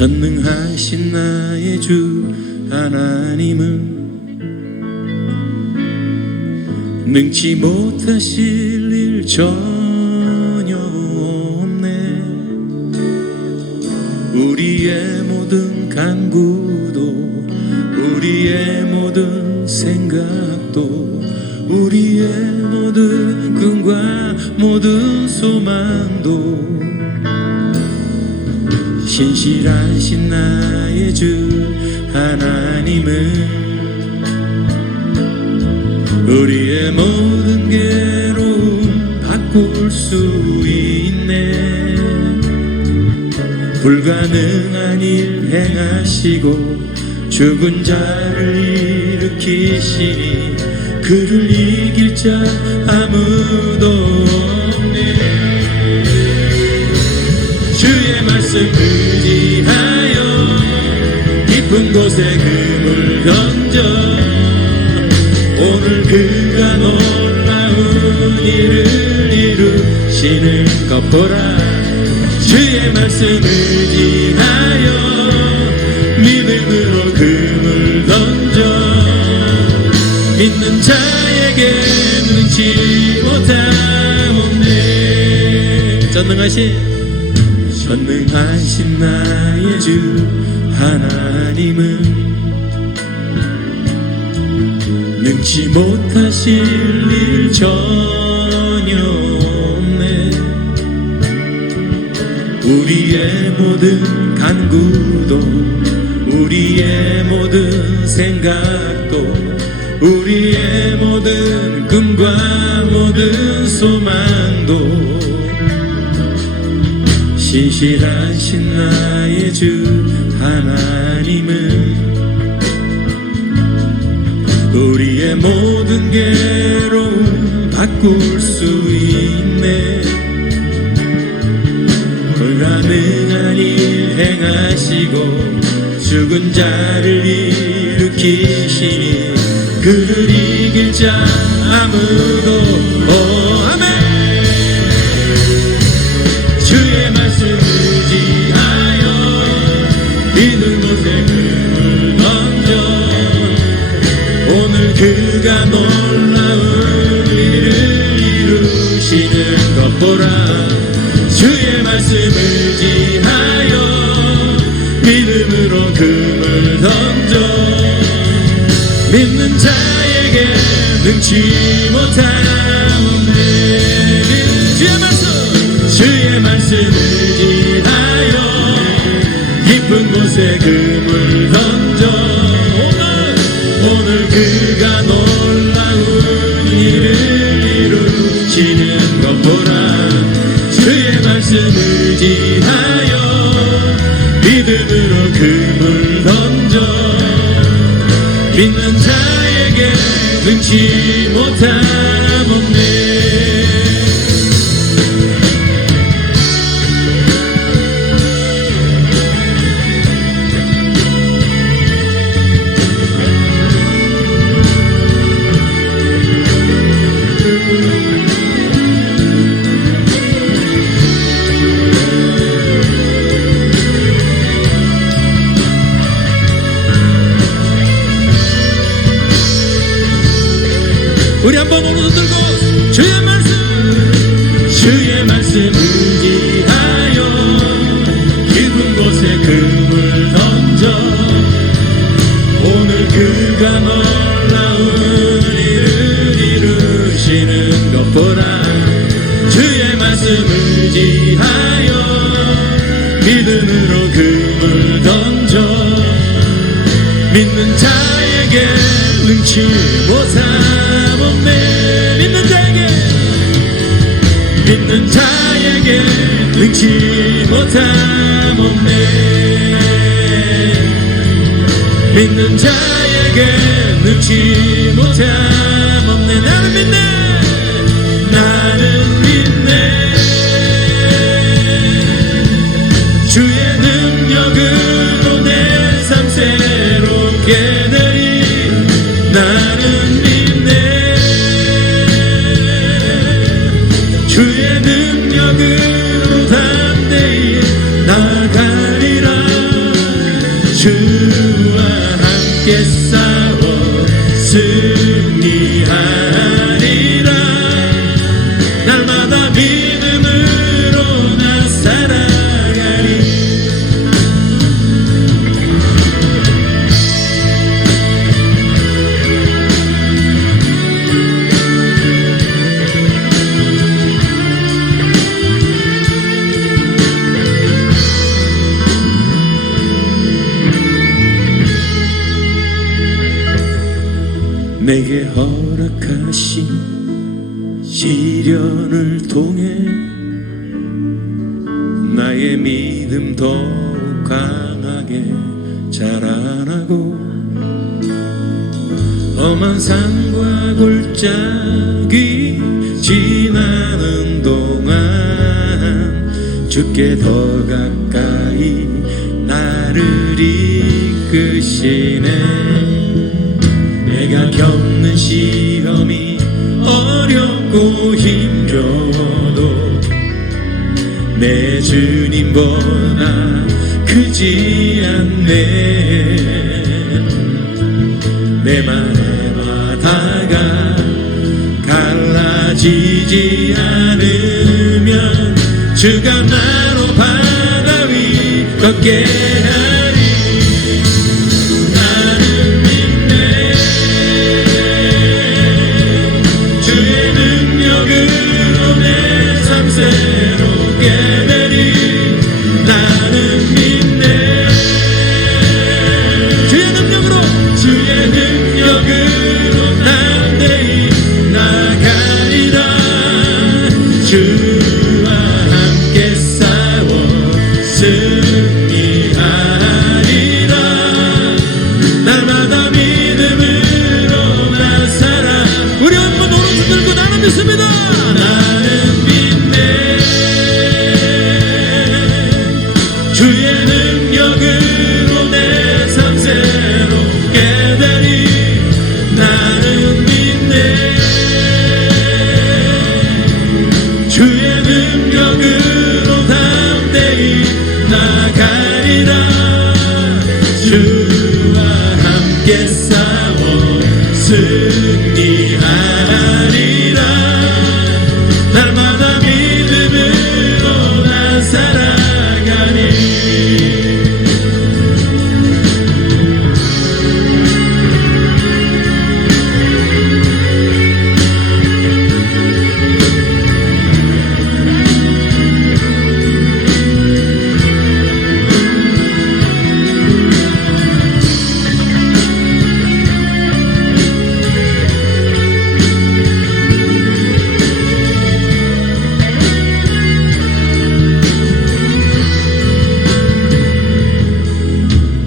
전능하신 나의 주 하나님은 능치 못하실 일 전혀 없네. 우리의 모든 간구도 우리의 모든 생각도 우리의 모든 꿈과 모든 소망도 신실하신 나의 주 하나님은 우리의 모든 괴로움 바꿀 수 있네. 불가능한 일 행하시고 죽은 자를 일으키시니 그를 이길 자 아무도 없네. 주의 말씀 의지하여 깊은 곳에 금을 던져 오늘 그가 놀라운 일을 이루시는 것 보라. 주의 말씀 의지하여 믿음으로 금을 던져 믿는 자에게 능치 못함 없네. 전능하신 나의 주 하나님은 능치 못하실 일 전혀 없네. 우리의 모든 간구도 우리의 모든 생각도 우리의 모든 꿈과 모든 소망도 신실하신 나의 주 하나님은 우리의 모든 괴로움 바꿀 수 있네. 불가능한 일 행하시고 죽은 자를 일으키시니 그를 이길 자 아무도 아멘. 주의 말씀 의지하여 믿는 곳에 금을 던져 오늘 그가 놀라운 일을 이루시는 것 보라. 주의 말씀 의지하여 믿음으로 금을 던져 믿는 자에게 능치 못함 없네. 주의 말씀 의지하여 깊은 곳에 금을 던져 오늘 그가 놀라운 일을 이루시는 것 보라. 주의 말씀 의지하여 믿음으로 금을 던져 믿는 자에게 능치 못함 없네. 우리 한번 오른손 들고 주의 말씀 의지하여 깊은 곳에 금을 던져 오늘 그가 놀라운 일을 이루시는 것 보라. 주의 말씀 의지하여 믿음으로 금을 던져 믿는 자에게 능치 못함 없네. 믿는 자에게 능치 못함 없네. 믿는 자에게 능치 못함 없네. 나는 믿네. 주의 능력으로 내 삶 새롭게 되리. 나는 믿네. 주의 능력으로 담대히 나가리라. 함께 싸워 승리하리라. 날마다 믿음으로 나 살아가리. 내게 허락하신 시련을 통해 나의 믿음 더욱 강하게 자라나고 험한 산과 골짜기 지나는 동안 주께 더 가까이 나를 이끄시네. 내가 겪는 시험이 어렵고 힘겨워도 내 주님보다 크지 않네. 내 맘의 바다가 갈라지지 않으면 주가 나로 바다 위 걷게 하리. 새롭게 되리. 나는 믿네. 주의 능력으로 담대히 나가리라. 주와 함께 싸워 승리하리라. 날마다 믿음으로 나 살아. 우리 한번 오른손 들고 나는 믿습니다. 주의 능력으로 내 삶 새롭게 되리. 나는 믿네. 주의 능력으로 담대히 나가리라. 주와 함께 싸워 승리하리라. 날마다 믿음으로 나 살아가니.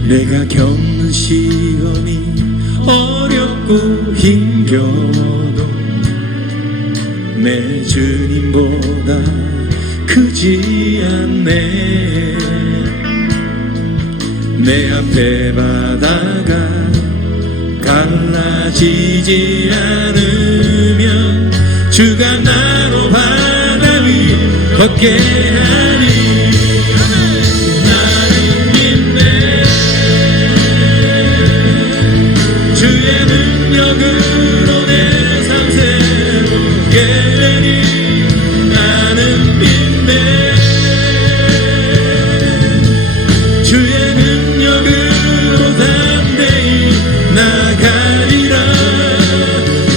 내가 겪는 시험이 어렵고 힘겨워도 내 주님보다 크지 않네. 내 앞에 바다가 갈라지지 않으면 주가 나로 바다 위 걷게 하리. 주의 능력으로 내 삶 새롭게 되리. 나는 믿네. 주의 능력으로 담대히 나가리라.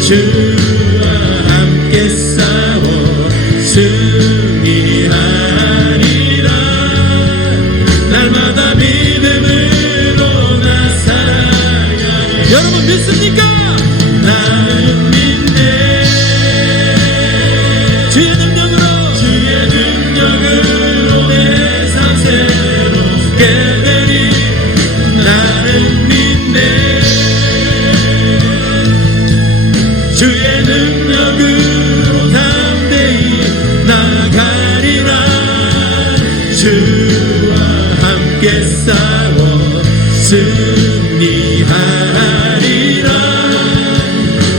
주와 함께 싸워 승리하리라. 날마다 믿음으로 나 살아가리. 여러분 믿습니까? 나는 믿네. 주의 능력으로 내 삶 새롭게 되리. 나는 믿네. 주의 능력으로 담대히 나가리라. 주와 함께 싸워 승리하리라.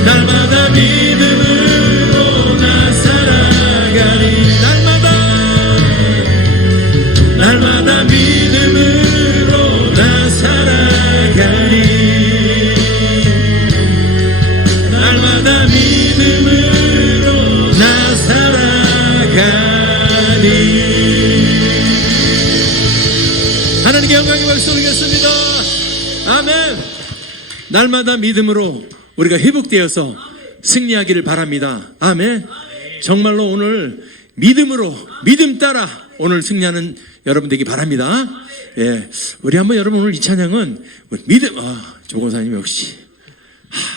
날마다 믿음으로 나 살아가리. 날마다 믿음으로 나 살아가리. 하나님께 영광의 박수 올리겠습니다. 아멘. 날마다 믿음으로 우리가 회복되어서 승리하기를 바랍니다. 아멘. 정말로 오늘 믿음으로 믿음 따라 오늘 승리하는 여러분 되기 바랍니다. 예, 우리 한번 여러분 오늘 이 찬양은 믿음. 조고사님 역시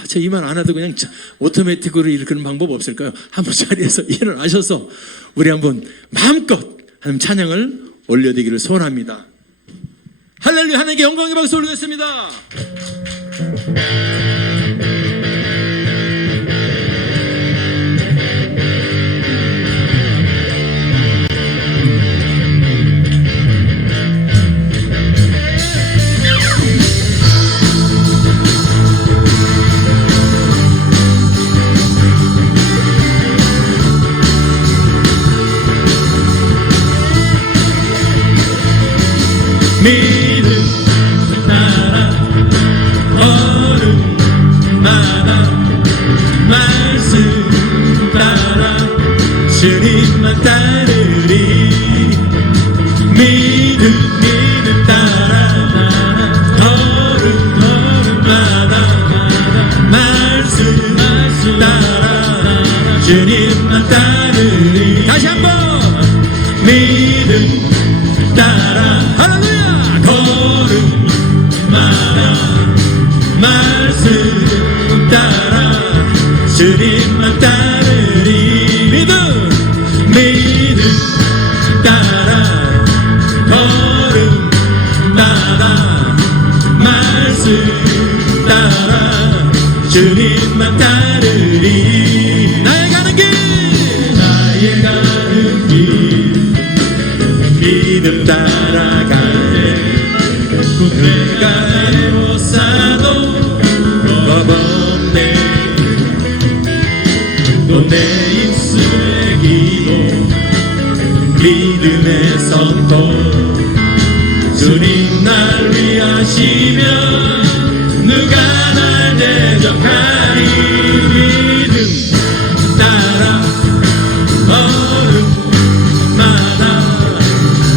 저 이 말 안 해도 그냥 오토매틱으로 읽는 방법 없을까요? 한번 자리에서 일어나셔서 우리 한번 마음껏 하나님 찬양을 올려드리기를 소원합니다. 할렐루야. 하나님께 영광의 박수 올리겠습니다. 믿음 따라 걸음마다 말씀 따라 주님만 따르리. 믿음 따라 걸음마다 말씀 따라 주님만 따르리. 다시 한번 믿음 따라 할렐루야. 걸음마다 말씀 따라 주님만 따르리. 믿음 따라 걸음마다 말씀 따라 주님만 따르리. 나의 가는 길 믿음 따라가네. 내가 해보사도 겁없네. 또 내 입술의 기도 믿음의 선포. 주님 날 위하시면 누가 날 대적하리. 믿음 따라 걸음마다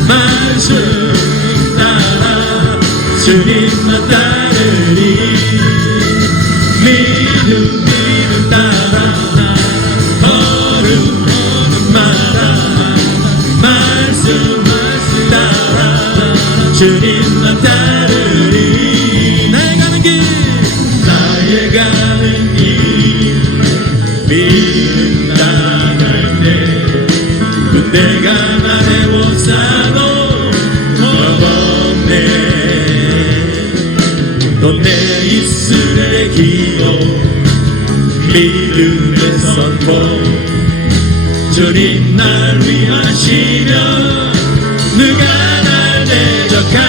말씀 따라 주님만 따르리. 믿음 따라 걸음마다 말씀 따라 주님만 따르리. 나의 가는 길 믿음 따라갈 때 내가 말해보사도 겁없네. 또 내 입술의 기도 믿음의 선포. 주님 날 위하시면 누가 날 대적하리.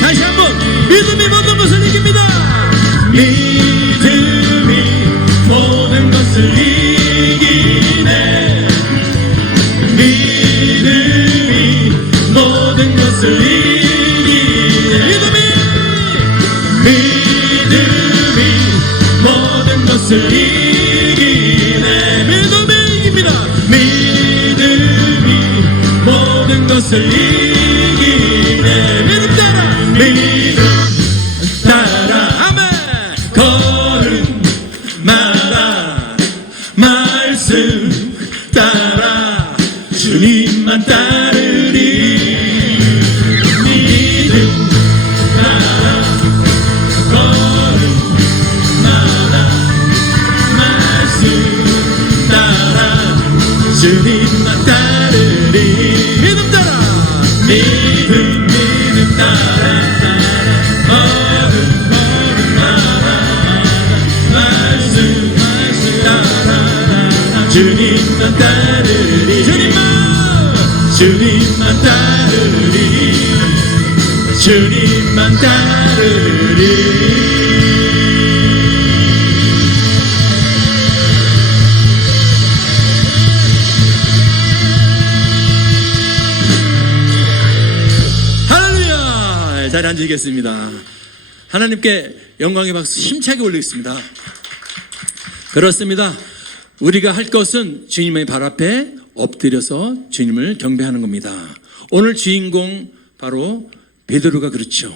다시 한번 믿음이 모든 것을 이깁니다. 믿음이 모든 것을 이기네. 믿음이 모든 것을 이기네. 믿음이 모든 것을 이기네. 믿음이 모든 것을 이기네. 믿음 따라, 믿음 따라, 아멘. 걸음마다 말씀 따라 주님만 따르리. 믿음 따라 걸음마다 말씀 따라 주님만 따르리. 믿음 따라, 믿음 따라 걸음마다 말씀 따라 주님만 따르리. 주님만 따르리. 주님만 따르리. 할렐루야. 자리에 앉으시겠습니다. 하나님께 영광의 박수 힘차게 올리겠습니다. 그렇습니다. 우리가 할 것은 주님의 발 앞에 엎드려서 주님을 경배하는 겁니다. 오늘 주인공 바로 베드로가 그렇죠.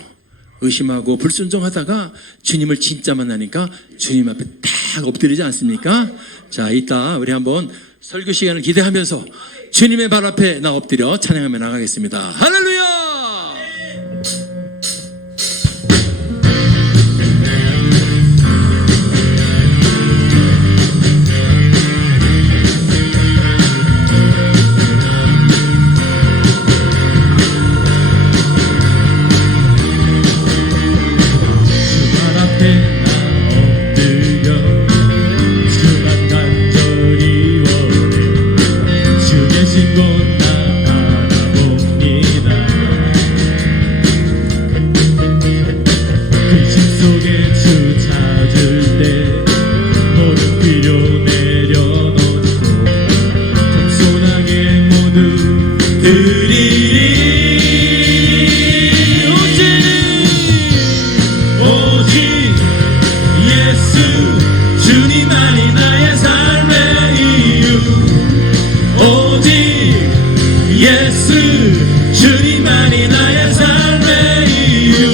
의심하고 불순종하다가 주님을 진짜 만나니까 주님 앞에 딱 엎드리지 않습니까? 자, 이따 우리 한번 설교 시간을 기대하면서 주님의 발 앞에 나 엎드려 찬양하며 나가겠습니다. 할렐루야. 주님만이 나의 삶의 이유.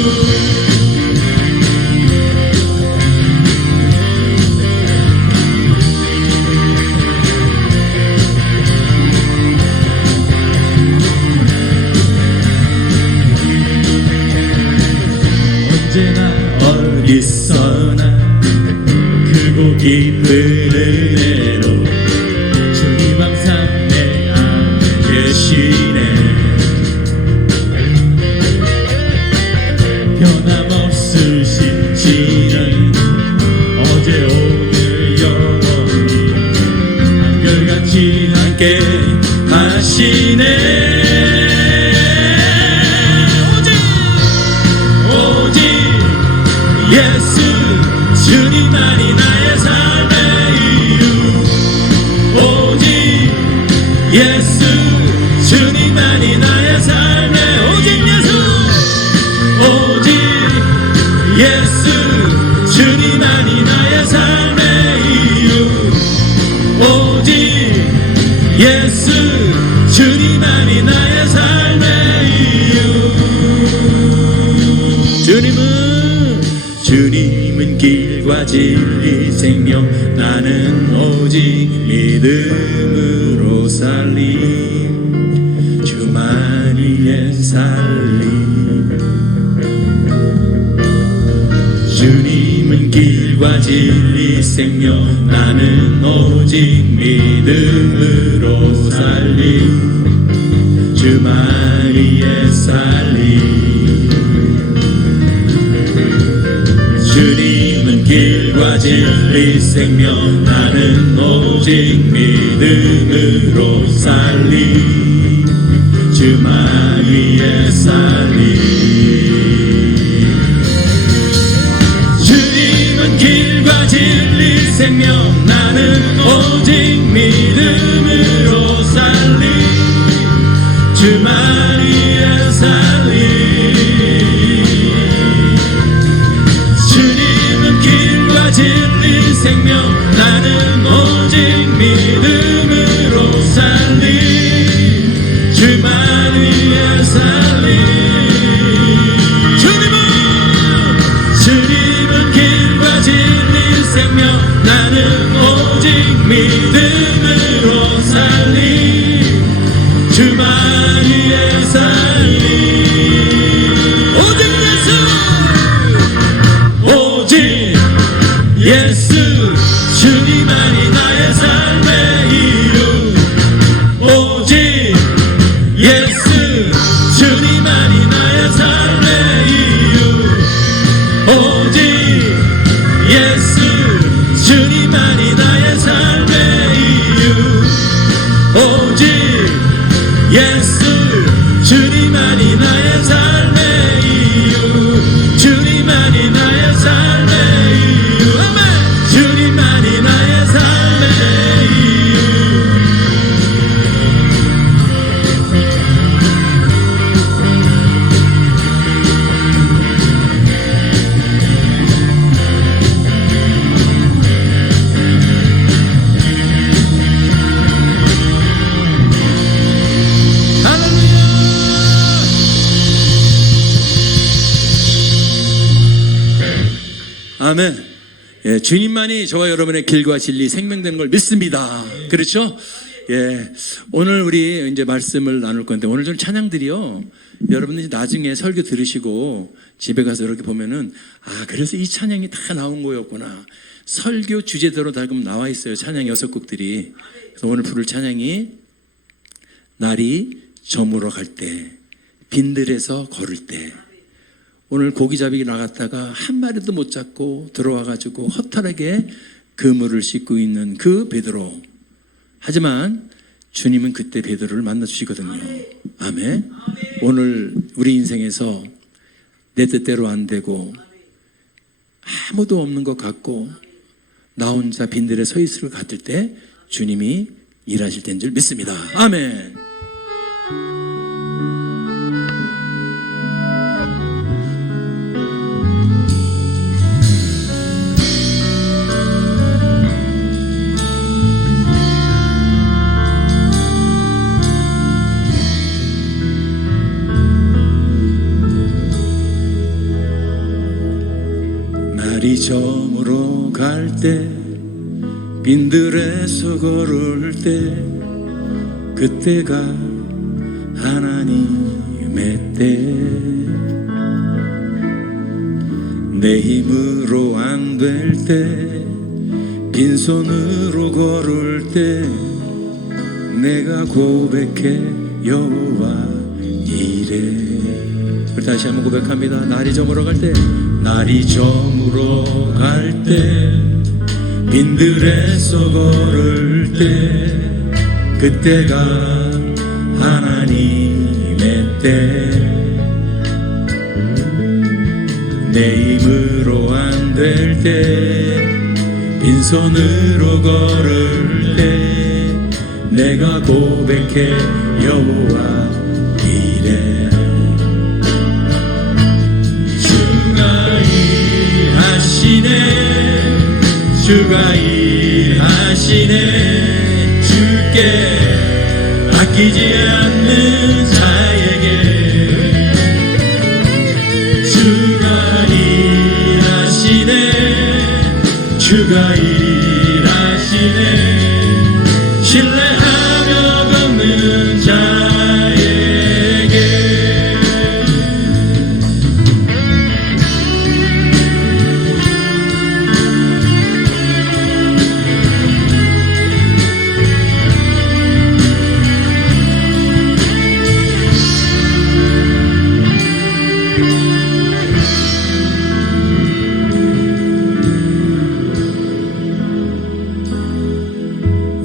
언제나 어디서나 크고 깊은 은혜로 주님 항상 내 안에 계시네. 변함없으신 지는 어제 오늘 영원히 한결같이 함께 하시네. 오직 예수 주님만이 나의 삶의 이유. 오직 예수 주님만이 나의 삶의 오직 예수. 오직 예수 주님만이 나의 삶의 이유. 오직 예수 주님만이 나의 삶의 이유. 주님은 길과 진리 생명. 나는 오직 믿음으로 살림. 주만이의 살림. 주님은 길과 진리 생명. 나는 오직 믿음으로 살림. 주만이의 살림. 주님은 길과 진리 생명. 나는 오직 믿음으로 살림. 주만 위에 살림. 주님은 길과 진리 생명. 나는 오직 믿음으로 살림. 주만 위에 살림. 진리 생명. 나는 오직 믿음으로 믿음으로 살리 주만이에 살리 오직 예수 주님만이 나의 삶의 이유 오직 예수 주님만이 나의 삶의 이유 오직 예수 주님만이 나의 삶의 이유 오직 예수 주님만이 나의 삶의 이유 주님만이 나의 삶의 이유 아멘 주님만이 나의 삶의 이유 아멘. 예, 주님만이 저와 여러분의 길과 진리 생명되는 걸 믿습니다. 그렇죠? 예, 오늘 우리 이제 말씀을 나눌 건데 오늘 좀 찬양들이요. 여러분들이 나중에 설교 들으시고 집에 가서 이렇게 보면은 아 그래서 이 찬양이 다 나온 거였구나. 설교 주제대로 다 그럼 나와 있어요. 찬양 6곡들이. 그래서 오늘 부를 찬양이 날이 저물어 갈 때, 빈들에서 걸을 때. 오늘 고기 잡기 나갔다가 한 마리도 못 잡고 들어와가지고 허탈하게 그물을 씻고 있는 그 베드로. 하지만 주님은 그때 베드로를 만나주시거든요. 아멘. 오늘 우리 인생에서 내 뜻대로 안 되고 아무도 없는 것 같고 나 혼자 빈들에 서 있을 것 같을 때 주님이 일하실 때인 줄 믿습니다. 아멘. 날이 저물어 갈 때 빈들에서 걸을 때 그때가 하나님의 때 내 힘으로 안 될 때 빈손으로 걸을 때 내가 고백해 여호와 이래. 다시 한번 고백합니다. 날이 저물어 갈 때 날이 저물어 갈 때 빈들에서 걸을 때 그때가 하나님의 때 내 힘으로 안 될 때 빈손으로 걸을 때 내가 고백해 여호와 이래. 주가 일하시네 주께 아끼지 않는 자에게 주가 일하시네 주가 일하시네 신뢰하며 걷는 자에게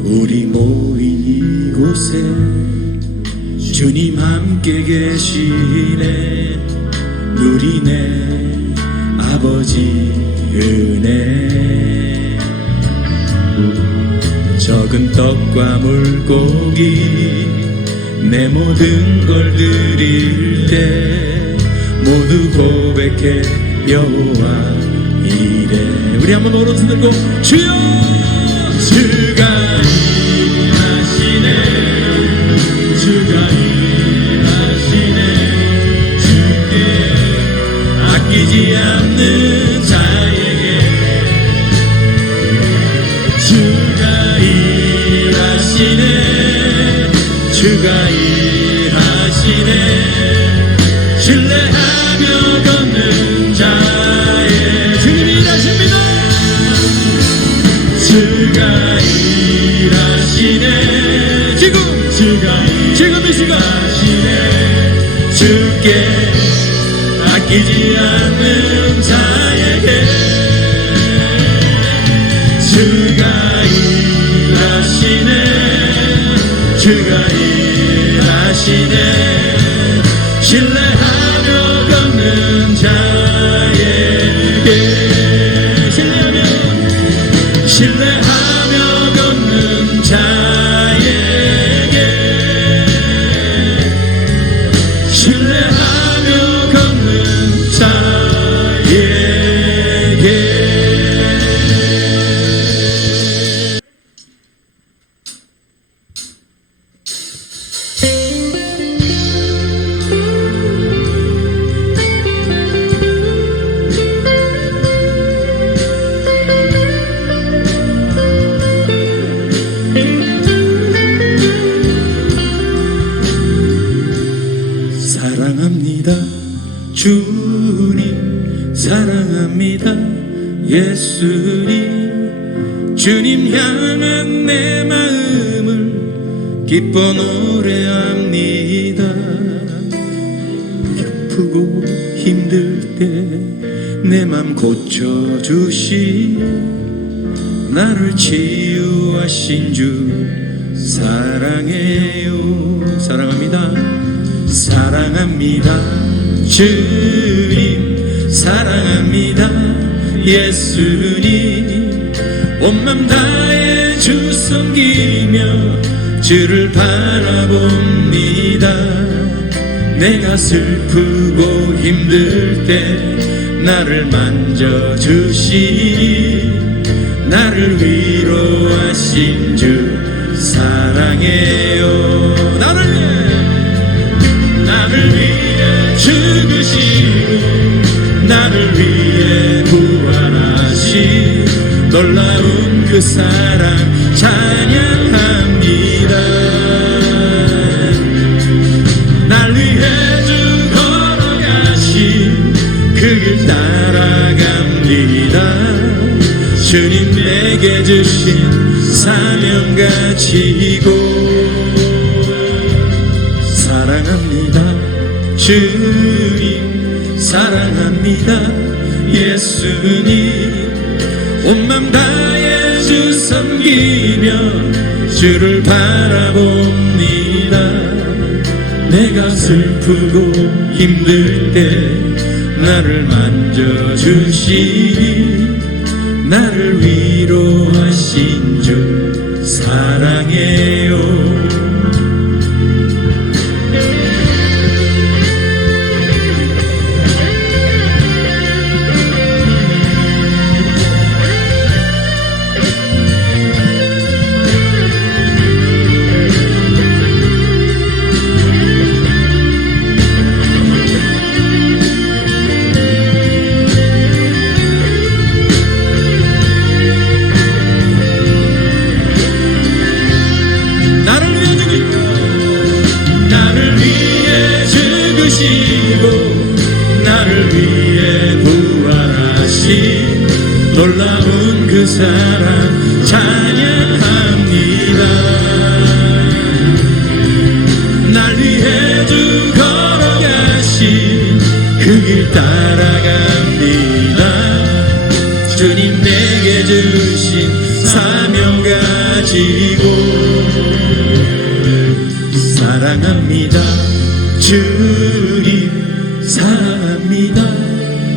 우리 모인 이곳에 주님 함께 계시네 누리네 아버지 은혜 적은 떡과 물고기 내 모든 걸 드릴 때 모두 고백해 여호와 이래. 우리 한번 오른손 들고 주여 주가 주가 일하시네 주께 아끼지 않는 자에게 주가 주가 일하시네 신뢰하며 걷는 자의 주님이 일하십니다. 주가 일하시네 지금 이 시간 주께 아끼지 않는 자에게 주가 일하시네 신뢰하며 걷는 자에게 신뢰하며 걷는 자에게 신뢰하며 걷는 자에게 사랑합니다 주님 사랑합니다 예수님 주님 향한 내 마음을 기뻐 노래합니다. 아프고 힘들 때 내 맘 고쳐주시 나를 치유하신 주 사랑해요 사랑합니다 사랑합니다 주님 사랑합니다 예수님 온 맘 다해 주 섬기며 주를 바라봅니다. 내가 슬프고 힘들 때 나를 만져주시니 나를 위로하신 주 사랑해요. 나를 위해 죽으시고 나를 위해 부활하신 놀라운 그 사랑 찬양합니다. 날 위해 주 걸어가신 그 길 따라갑니다. 주님 내게 주신 사명 가지고 사랑합니다. 주님 사랑합니다. 예수님 온 맘 다해 주 섬기며 주를 바라봅니다. 내가 슬프고 힘들 때 나를 만져주시니 나를 위로하신 주 사랑해요. 나를 위해 부활하신 놀라운 그 사랑 찬양합니다. 날 위해 주 걸어가신 그 길 따라갑니다. 주님 내게 주신 사명 가지고 사랑합니다. 주님 사랑합니다.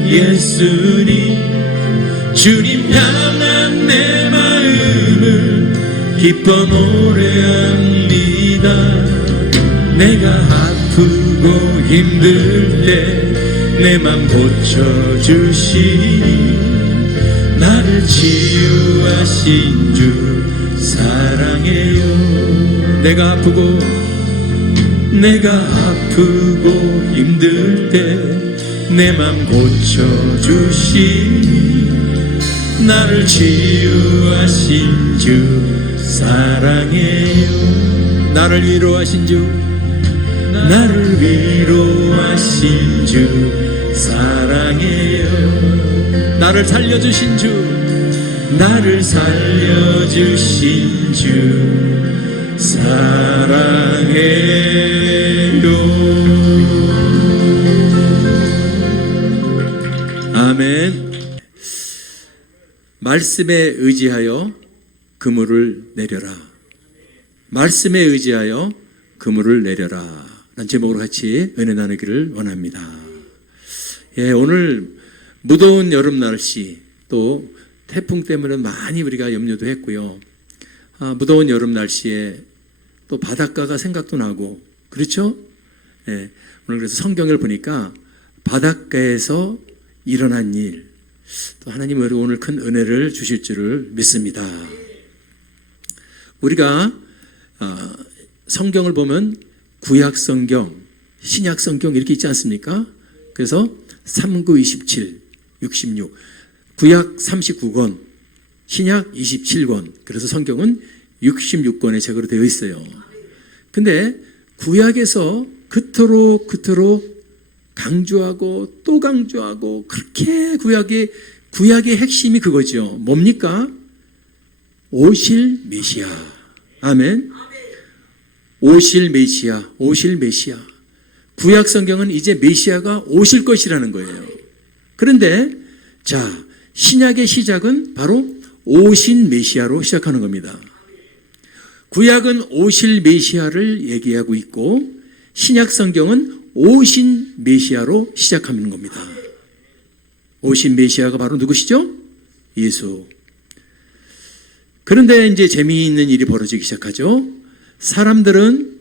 예수님 주님 향한 내 마음을 기뻐 노래합니다. 내가 아프고 힘들 때 내 맘 고쳐주시니 나를 치유하신 주 사랑해요. 내가 아프고 힘들 때 내 맘 고쳐주시니 나를 치유하신 주 사랑해요. 나를 위로하신 주, 나를 위로하신 주 사랑해요. 나를 살려주신 주, 나를 살려주신 주 사랑해요. 아멘. 말씀에 의지하여 그물을 내려라. 말씀에 의지하여 그물을 내려라 라는 제목으로 같이 은혜 나누기를 원합니다. 예, 오늘 무더운 여름 날씨, 또 태풍 때문에 많이 우리가 염려도 했고요. 무더운 여름 날씨에 또 바닷가가 생각도 나고, 그렇죠? 예, 오늘 그래서 성경을 보니까 바닷가에서 일어난 일, 또 하나님은 오늘 큰 은혜를 주실 줄을 믿습니다. 우리가 성경을 보면 구약 성경, 신약 성경 이렇게 있지 않습니까? 그래서 39, 27, 66, 구약 39권, 신약 27권, 그래서 성경은 66권의 책으로 되어 있어요. 근데 구약에서 그토록 강조하고 또 강조하고, 그렇게 구약의 핵심이 그거죠. 뭡니까? 오실 메시아. 아멘. 오실 메시아. 구약 성경은 이제 메시아가 오실 것이라는 거예요. 그런데 자, 신약의 시작은 바로 오신 메시아로 시작하는 겁니다. 구약은 오실 메시아를 얘기하고 있고, 신약 성경은 오신 메시아로 시작하는 겁니다. 오신 메시아가 바로 누구시죠? 예수. 그런데 이제 재미있는 일이 벌어지기 시작하죠. 사람들은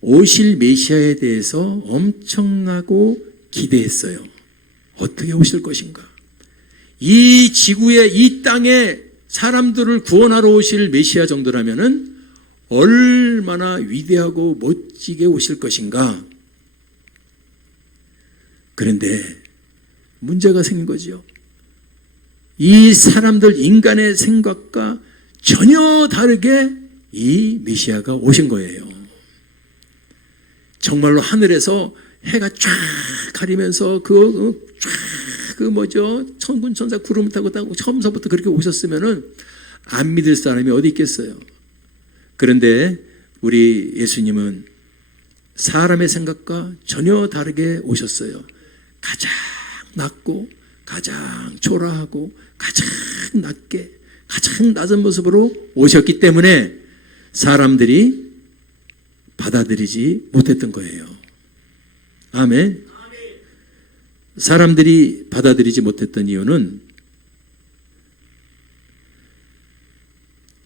오실 메시아에 대해서 엄청나고 기대했어요. 어떻게 오실 것인가? 이 지구에, 이 땅에 사람들을 구원하러 오실 메시아 정도라면은 얼마나 위대하고 멋지게 오실 것인가? 그런데 문제가 생긴 거죠. 이 사람들 인간의 생각과 전혀 다르게 이 메시아가 오신 거예요. 정말로 하늘에서 해가 쫙 가리면서 천군 천사 구름 타고 처음서부터 그렇게 오셨으면은 안 믿을 사람이 어디 있겠어요. 그런데 우리 예수님은 사람의 생각과 전혀 다르게 오셨어요. 가장 낮고 가장 초라하고 가장 낮게, 가장 낮은 모습으로 오셨기 때문에 사람들이 받아들이지 못했던 거예요. 아멘. 사람들이 받아들이지 못했던 이유는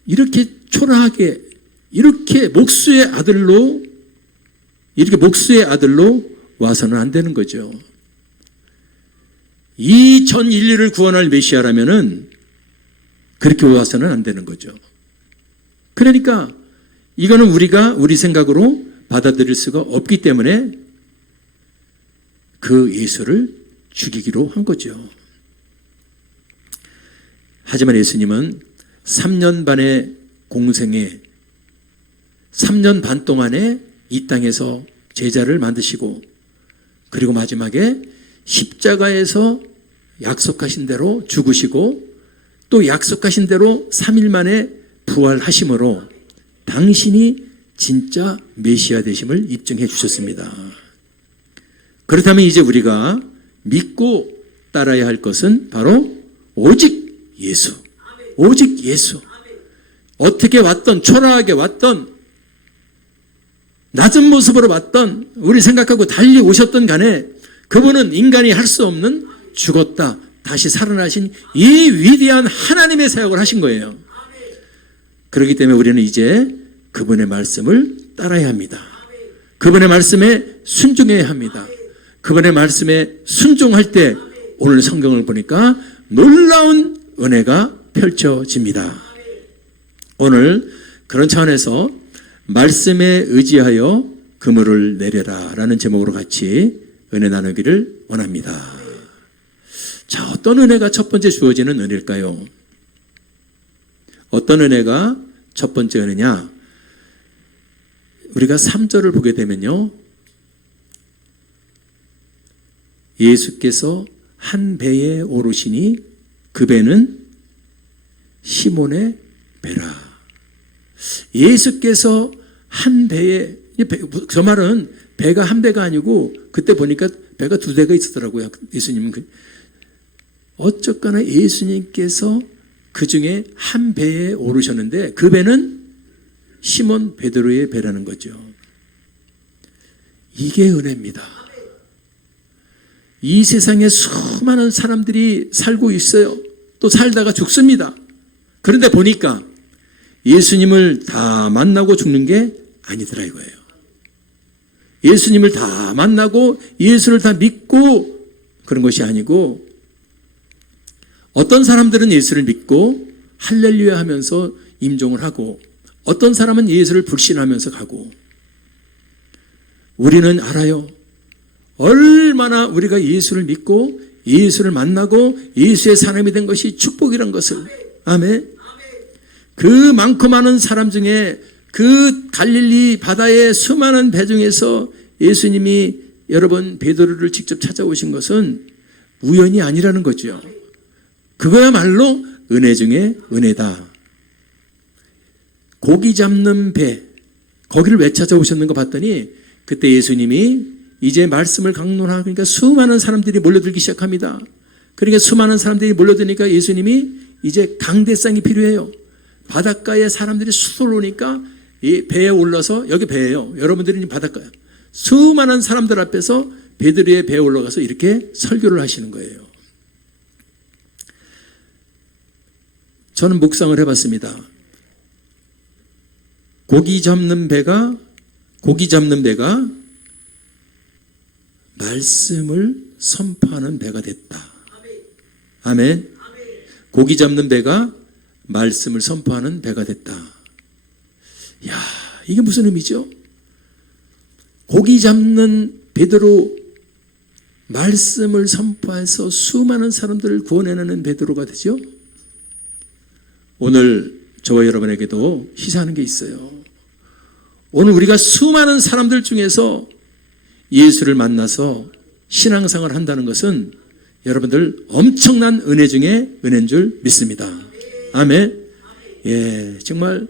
이렇게 초라하게, 이렇게 목수의 아들로 와서는 안 되는 거죠. 이 전 인류를 구원할 메시아라면은 그렇게 와서는 안 되는 거죠. 그러니까 이거는 우리 생각으로 받아들일 수가 없기 때문에 그 예수를 죽이기로 한 거죠. 하지만 예수님은 3년 반의 공생에 3년 반 동안에 이 땅에서 제자를 만드시고, 그리고 마지막에 십자가에서 약속하신 대로 죽으시고, 또 약속하신 대로 3일 만에 부활하심으로 당신이 진짜 메시아 되심을 입증해 주셨습니다. 그렇다면 이제 우리가 믿고 따라야 할 것은 바로 오직 예수. 오직 예수. 어떻게 왔던, 초라하게 왔던, 낮은 모습으로 왔던, 우리 생각하고 달리 오셨던 간에 그분은 인간이 할 수 없는 죽었다 다시 살아나신 이 위대한 하나님의 사역을 하신 거예요. 그렇기 때문에 우리는 이제 그분의 말씀을 따라야 합니다. 그분의 말씀에 순종해야 합니다. 그분의 말씀에 순종할 때 오늘 성경을 보니까 놀라운 은혜가 펼쳐집니다. 오늘 그런 차원에서 말씀에 의지하여 그물을 내려라 라는 제목으로 같이 은혜 나누기를 원합니다. 자, 어떤 은혜가 첫 번째 주어지는 은혜일까요? 어떤 은혜가 첫 번째 은혜냐? 우리가 3절을 보게 되면요, 예수께서 한 배에 오르시니 그 배는 시몬의 배라. 예수께서 한 배에, 저 말은 배가 한 배가 아니고 그때 보니까 배가 두 대가 있었더라고요. 예수님은 어쨌거나 예수님께서 그 중에 한 배에 오르셨는데 그 배는 시몬 베드로의 배라는 거죠. 이게 은혜입니다. 이 세상에 수많은 사람들이 살고 있어요. 또 살다가 죽습니다. 그런데 보니까 예수님을 다 만나고 죽는 게 아니더라 이거예요. 예수님을 다 만나고 예수를 다 믿고 그런 것이 아니고, 어떤 사람들은 예수를 믿고 할렐루야 하면서 임종을 하고, 어떤 사람은 예수를 불신하면서 가고, 우리는 알아요. 얼마나 우리가 예수를 믿고 예수를 만나고 예수의 사람이 된 것이 축복이란 것을. 아멘. 그 많고 많은 사람 중에 그 갈릴리 바다의 수많은 배 중에서 예수님이 여러분 베드로를 직접 찾아오신 것은 우연이 아니라는 거죠. 그거야말로 은혜 중에 은혜다. 고기 잡는 배, 거기를 왜 찾아오셨는가 봤더니 그때 예수님이 이제 말씀을 강론하니까 그러니까 수많은 사람들이 몰려들기 시작합니다. 그러니까 수많은 사람들이 몰려드니까 예수님이 이제 강대상이 필요해요. 바닷가에 사람들이 수돌 오니까 이 배에 올라서, 여기 배예요. 여러분들이 바닷가에 수많은 사람들 앞에서 베드로의 배에 올라가서 이렇게 설교를 하시는 거예요. 저는 묵상을 해봤습니다. 고기 잡는 배가 말씀을 선포하는 배가 됐다. 아멘. 고기 잡는 배가 말씀을 선포하는 배가 됐다. 야, 이게 무슨 의미죠? 고기 잡는 베드로, 말씀을 선포해서 수많은 사람들을 구원해내는 베드로가 되죠. 오늘 저와 여러분에게도 시사하는 게 있어요. 오늘 우리가 수많은 사람들 중에서 예수를 만나서 신앙생활을 한다는 것은 여러분들 엄청난 은혜 중에 은혜인 줄 믿습니다. 아멘. 예, 정말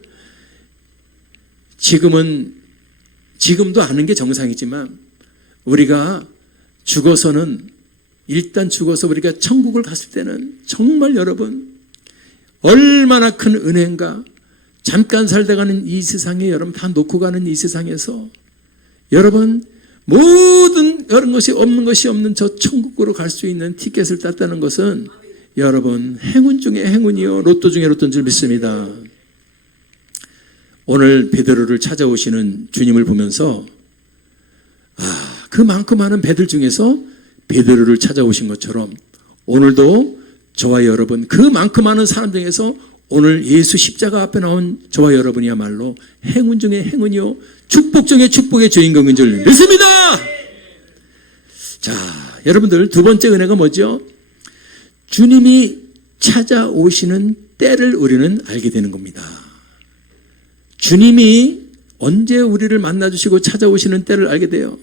지금도 아는 게 정상이지만 우리가 일단 죽어서 우리가 천국을 갔을 때는 정말 여러분 얼마나 큰 은혜인가. 잠깐 살다 가는 이 세상에 여러분 다 놓고 가는 이 세상에서 여러분 모든 이런 것이 없는 것이 없는 저 천국으로 갈 수 있는 티켓을 땄다는 것은 여러분 행운 중에 행운이요, 로또 중에 로또인 줄 믿습니다. 오늘 베드로를 찾아오시는 주님을 보면서 그 많고 많은 배들 중에서 베드로를 찾아오신 것처럼 오늘도 저와 여러분 그 많고 많은 사람 중에서 오늘 예수 십자가 앞에 나온 저와 여러분이야말로 행운 중에 행운이요, 축복 중에 축복의 주인공인 줄 믿습니다. 자, 여러분들 두 번째 은혜가 뭐죠? 주님이 찾아오시는 때를 우리는 알게 되는 겁니다. 주님이 언제 우리를 만나주시고 찾아오시는 때를 알게 돼요.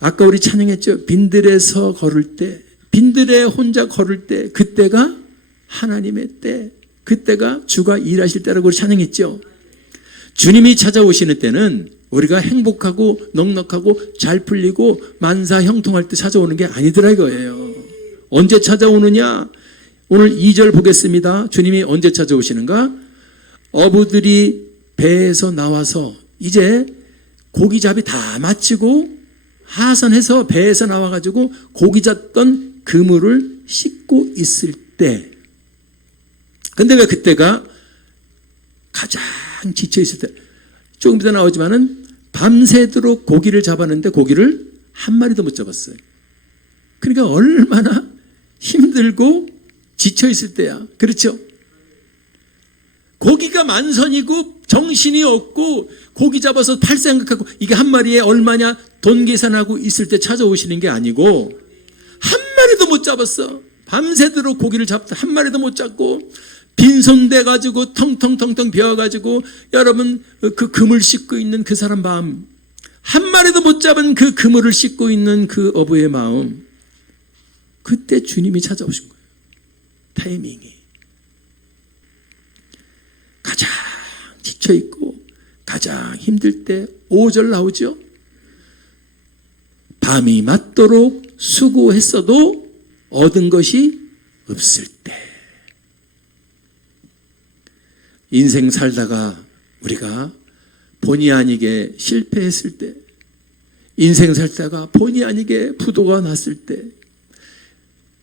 아까 우리 찬양했죠. 빈들에서 걸을 때, 빈들에 혼자 걸을 때, 그때가 하나님의 때, 그때가 주가 일하실 때라고 우리 찬양했죠. 주님이 찾아오시는 때는 우리가 행복하고 넉넉하고 잘 풀리고 만사 형통할 때 찾아오는 게 아니더라 이거예요. 언제 찾아오느냐? 오늘 2절 보겠습니다. 주님이 언제 찾아오시는가? 어부들이 배에서 나와서 이제 고기잡이 다 마치고 하선해서 배에서 나와가지고 고기 잡던 그물을 씻고 있을 때, 근데 왜 그때가 가장 지쳐있을 때, 조금 이따 나오지만은 밤새도록 고기를 잡았는데 고기를 한 마리도 못 잡았어요. 그러니까 얼마나 힘들고 지쳐있을 때야. 그렇죠? 고기가 만선이고 정신이 없고 고기 잡아서 팔 생각하고 이게 한 마리에 얼마냐 돈 계산하고 있을 때 찾아오시는 게 아니고 한 마리도 못 잡았어. 밤새도록 고기를 잡다 한 마리도 못 잡고 빈손대 가지고 텅텅텅텅 비어 가지고 여러분 그 그물 씻고 있는 그 사람 마음, 한 마리도 못 잡은 그 그물을 씻고 있는 그 어부의 마음, 그때 주님이 찾아오신 거예요. 타이밍이 가장 지쳐있고 가장 힘들 때 5절 나오죠. 밤이 맞도록 수고했어도 얻은 것이 없을 때. 인생 살다가 우리가 본의 아니게 실패했을 때, 인생 살다가 본의 아니게 부도가 났을 때,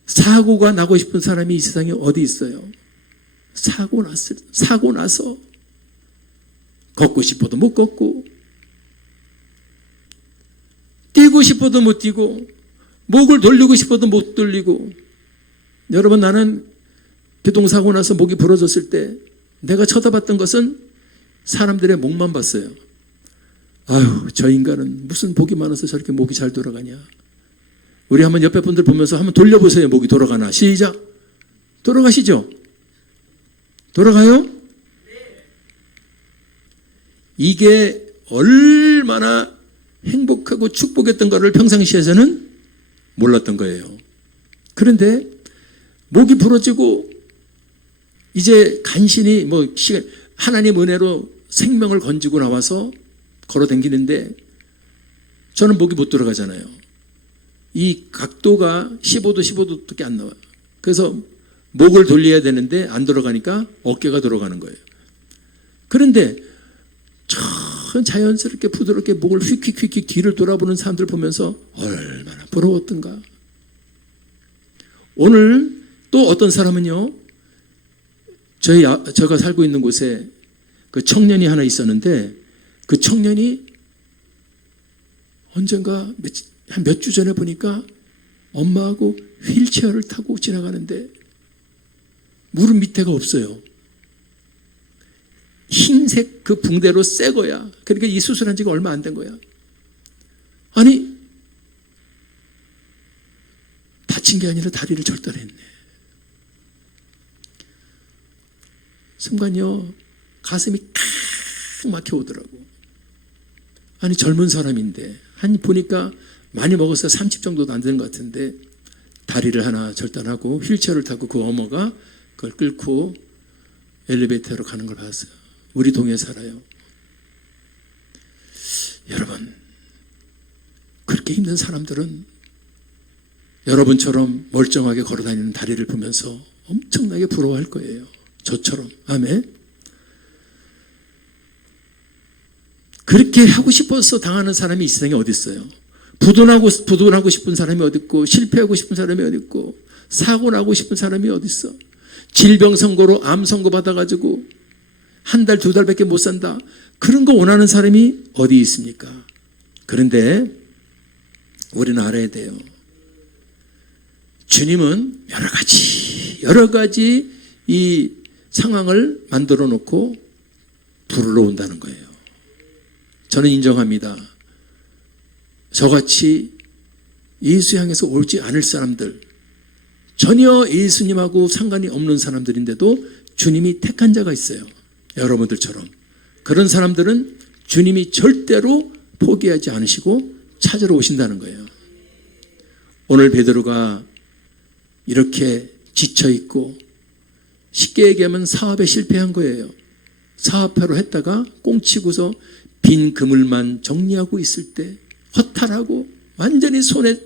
사고가 나고 싶은 사람이 이 세상에 어디 있어요? 사고 나서 걷고 싶어도 못 걷고, 뛰고 싶어도 못 뛰고, 목을 돌리고 싶어도 못 돌리고. 여러분, 나는 교통사고 나서 목이 부러졌을 때 내가 쳐다봤던 것은 사람들의 목만 봤어요. 아유, 저 인간은 무슨 복이 많아서 저렇게 목이 잘 돌아가냐. 우리 한번 옆에 분들 보면서 한번 돌려보세요. 목이 돌아가나. 시작. 돌아가시죠? 돌아가요? 이게 얼마나 행복하고 축복했던 거를 평상시에서는 몰랐던 거예요. 그런데 목이 부러지고 이제 간신히 하나님 은혜로 생명을 건지고 나와서 걸어 다니는데 저는 목이 못 돌아가잖아요. 이 각도가 15도밖에 안 나와요. 그래서 목을 돌려야 되는데 안 돌아가니까 어깨가 돌아가는 거예요. 그런데 자연스럽게 부드럽게 목을 휙휙휙 뒤를 돌아보는 사람들 보면서 얼마나 부러웠던가. 오늘 또 어떤 사람은요, 제가 살고 있는 곳에 그 청년이 하나 있었는데, 그 청년이 언젠가 한 몇 주 전에 보니까 엄마하고 휠체어를 타고 지나가는데 무릎 밑에가 없어요. 흰색 그 붕대로 새 거야. 그러니까 이 수술한 지가 얼마 안 된 거야. 아니, 다친 게 아니라 다리를 절단했네. 순간요, 가슴이 칵 막혀 오더라고. 아니, 젊은 사람인데, 보니까 많이 먹어서 30 정도도 안 되는 것 같은데, 다리를 하나 절단하고 휠체어를 타고 그 어머가 그걸 끌고 엘리베이터로 가는 걸 봤어요. 우리 동에 살아요. 여러분, 그렇게 힘든 사람들은 여러분처럼 멀쩡하게 걸어다니는 다리를 보면서 엄청나게 부러워할 거예요. 저처럼. 아멘. 그렇게 하고 싶어서 당하는 사람이 이 세상에 어디 있어요? 부도나고 싶은 사람이 어디 있고, 실패하고 싶은 사람이 어디 있고, 사고 나고 싶은 사람이 어디 있어? 질병 선고로 암 선고 받아가지고 한 달, 2달밖에 못 산다. 그런 거 원하는 사람이 어디 있습니까? 그런데 우리는 알아야 돼요. 주님은 여러 가지 이 상황을 만들어 놓고 부르러 온다는 거예요. 저는 인정합니다. 저같이 예수 향해서 오지 않을 사람들, 전혀 예수님하고 상관이 없는 사람들인데도 주님이 택한 자가 있어요. 여러분들처럼. 그런 사람들은 주님이 절대로 포기하지 않으시고 찾으러 오신다는 거예요. 오늘 베드로가 이렇게 지쳐있고, 쉽게 얘기하면 사업에 실패한 거예요. 사업하러 했다가 꽁치고서 빈 그물만 정리하고 있을 때, 허탈하고 완전히 손에,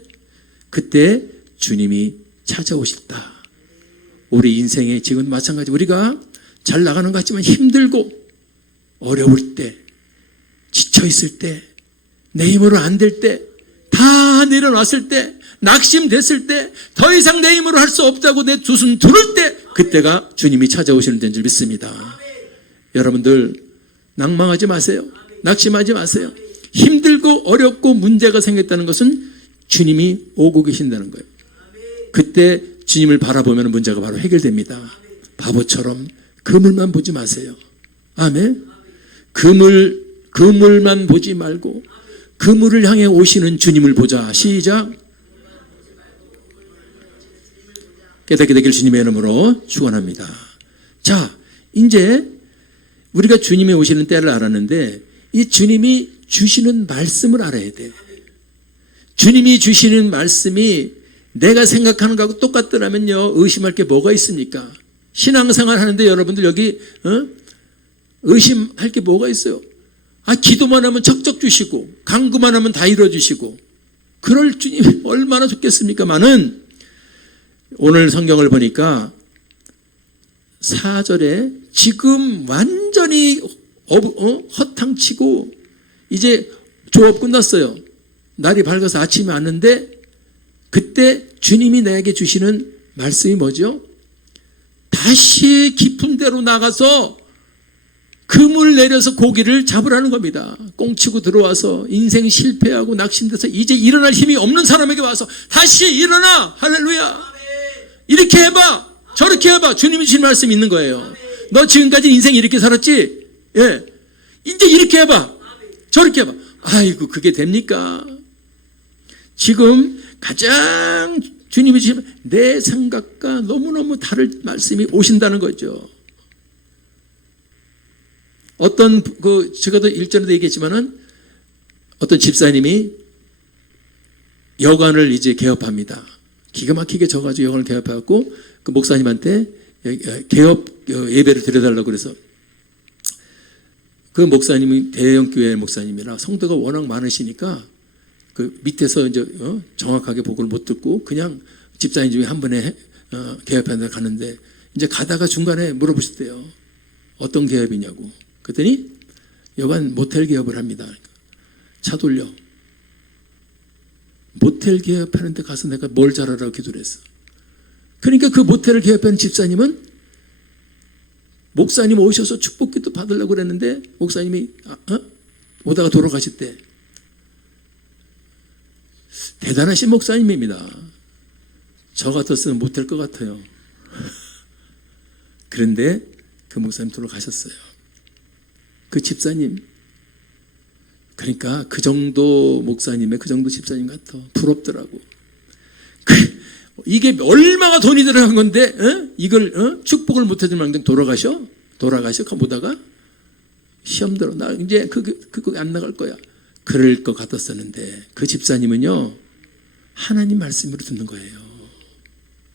그때 주님이 찾아오셨다. 우리 인생에 지금 마찬가지, 우리가 잘 나가는 것 같지만 힘들고 어려울 때, 지쳐있을 때, 내 힘으로 안 될 때, 다 내려놨을 때, 낙심됐을 때, 더 이상 내 힘으로 할 수 없다고 내 두 손 들을 때, 그때가 주님이 찾아오시는 데인 줄 믿습니다. 여러분들 낭망하지 마세요. 낙심하지 마세요. 힘들고 어렵고 문제가 생겼다는 것은 주님이 오고 계신다는 거예요. 그때 주님을 바라보면 문제가 바로 해결됩니다. 바보처럼 그물만 보지 마세요. 아멘. 그물만 보지 말고 그물을 향해 오시는 주님을 보자. 시작. 깨닫게 되길 주님의 이름으로 축원합니다. 자, 이제 우리가 주님이 오시는 때를 알았는데 이 주님이 주시는 말씀을 알아야 돼. 주님이 주시는 말씀이 내가 생각하는 거하고 똑같더라면요, 의심할 게 뭐가 있습니까? 신앙생활 하는데 여러분들 여기 의심할 게 뭐가 있어요? 기도만 하면 척척 주시고 간구만 하면 다 이루어주시고 그럴 주님이 얼마나 좋겠습니까마는 오늘 성경을 보니까 4절에 지금 완전히 허탕치고 이제 조업 끝났어요. 날이 밝아서 아침이 왔는데 그때 주님이 내게 주시는 말씀이 뭐죠? 다시 깊은 데로 나가서 금을 내려서 고기를 잡으라는 겁니다. 꽁치고 들어와서 인생 실패하고 낙심돼서 이제 일어날 힘이 없는 사람에게 와서 다시 일어나! 할렐루야! 이렇게 해봐! 저렇게 해봐! 주님이 주신 말씀이 있는 거예요. 너 지금까지 인생 이렇게 살았지? 예. 이제 이렇게 해봐! 저렇게 해봐! 아이고, 그게 됩니까? 지금 가장 주님이 주신 내 생각과 너무너무 다를 말씀이 오신다는 거죠. 어떤 제가 더 일전에도 얘기했지만은 어떤 집사님이 여관을 이제 개업합니다. 기가 막히게 져가지고 여관을 개업해갖고 그 목사님한테 개업 예배를 드려달라고 그래서 그 목사님이 대형 교회 목사님이라 성도가 워낙 많으시니까 그 밑에서 이제 정확하게 보고를 못 듣고 그냥 집사님 중에 한 분에 개업하는 데 가는데 이제 가다가 중간에 물어보셨대요. 어떤 개업이냐고. 그랬더니 여관 모텔 개업을 합니다. 차 돌려. 모텔 개업하는 데 가서 내가 뭘 잘하라고 기도를 했어. 그러니까 그 모텔을 개업하는 집사님은 목사님 오셔서 축복기도 받으려고 그랬는데 목사님이 오다가 돌아가실 때 대단하신 목사님입니다. 저 같았으면 못할 것 같아요. 그런데 그 목사님 돌아가셨어요. 그 집사님, 그러니까 그 정도 목사님의 그 정도 집사님 같아. 부럽더라고. 이게 얼마나 돈이 들어간 건데 이걸 축복을 못 해주면 돌아가셔 보다가 시험 들어. 나 이제 그거 안 나갈 거야. 그럴 것 같았었는데 그 집사님은요 하나님 말씀으로 듣는 거예요.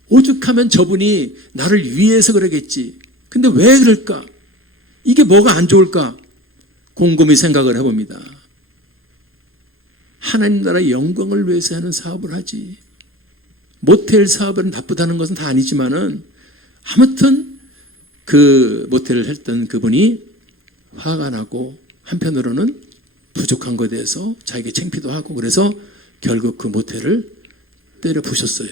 오죽하면 저분이 나를 위해서 그러겠지. 근데 왜 그럴까? 이게 뭐가 안 좋을까? 곰곰이 생각을 해봅니다. 하나님 나라의 영광을 위해서 하는 사업을 하지. 모텔 사업은 나쁘다는 것은 다 아니지만은 아무튼 그 모텔을 했던 그분이 화가 나고 한편으로는 부족한 것에 대해서 자기가 창피도 하고 그래서 결국 그 모텔을 때려 부셨어요.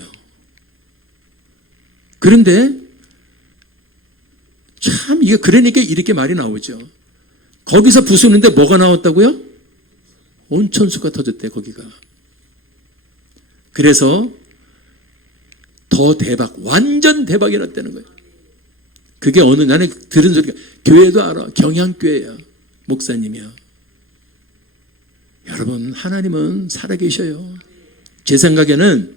그런데 참 이게 그러니까 이렇게 말이 나오죠. 거기서 부수는데 뭐가 나왔다고요? 온천수가 터졌대 거기가. 그래서 더 대박, 완전 대박이 났다는 거예요. 그게 어느 나는 들은 소리가 교회도 알아. 경향교회야. 목사님이야. 여러분 하나님은 살아계셔요. 제 생각이에요.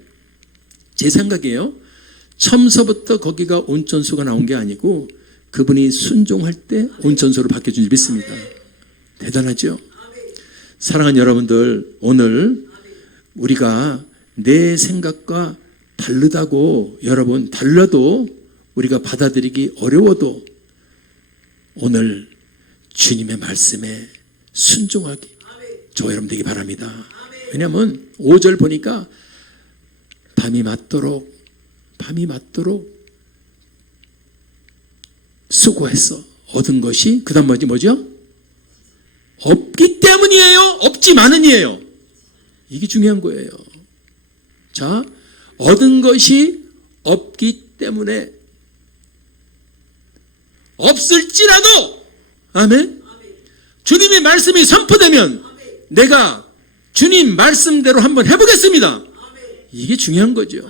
처음서부터 거기가 온천수가 나온 게 아니고 그분이 순종할 때 온천수로 바뀌어준 줄 믿습니다. 대단하죠? 사랑하는 여러분들, 오늘 우리가 내 생각과 다르다고 여러분 달라도 우리가 받아들이기 어려워도 오늘 주님의 말씀에 순종하기 저 여러분 되기 바랍니다. 왜냐하면 5절 보니까 밤이 맞도록 수고했어. 얻은 것이 그 다음 뭐죠? 없기 때문이에요? 없지만은이에요? 이게 중요한 거예요. 자, 얻은 것이 없기 때문에 없을지라도 아멘. 주님의 말씀이 선포되면 내가 주님 말씀대로 한번 해보겠습니다. 이게 중요한 거죠.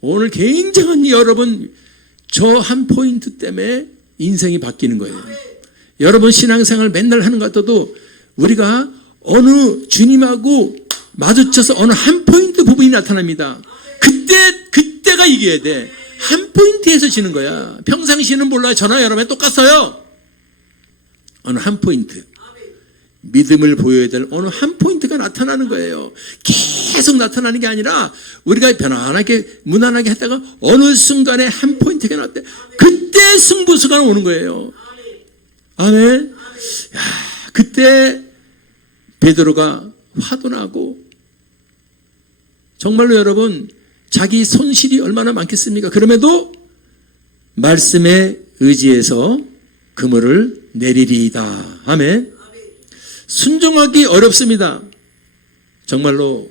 오늘 굉장한 여러분 저 한 포인트 때문에 인생이 바뀌는 거예요. 여러분 신앙생활 맨날 하는 것 같아도 우리가 어느 주님하고 마주쳐서 어느 한 포인트 부분이 나타납니다. 그때가 이겨야 돼. 한 포인트에서 지는 거야. 평상시는 몰라요. 저나 여러분이 똑같아요. 어느 한 포인트. 믿음을 보여야 될 어느 한 포인트가 나타나는 거예요. 계속 나타나는 게 아니라 우리가 편안하게 무난하게 했다가 어느 순간에 한 포인트가 나왔대. 그때 승부수가 오는 거예요. 아멘. 야, 그때 베드로가 화도 나고 정말로 여러분 자기 손실이 얼마나 많겠습니까? 그럼에도 말씀에 의지해서 그물을 내리리이다. 아멘. 순종하기 어렵습니다. 정말로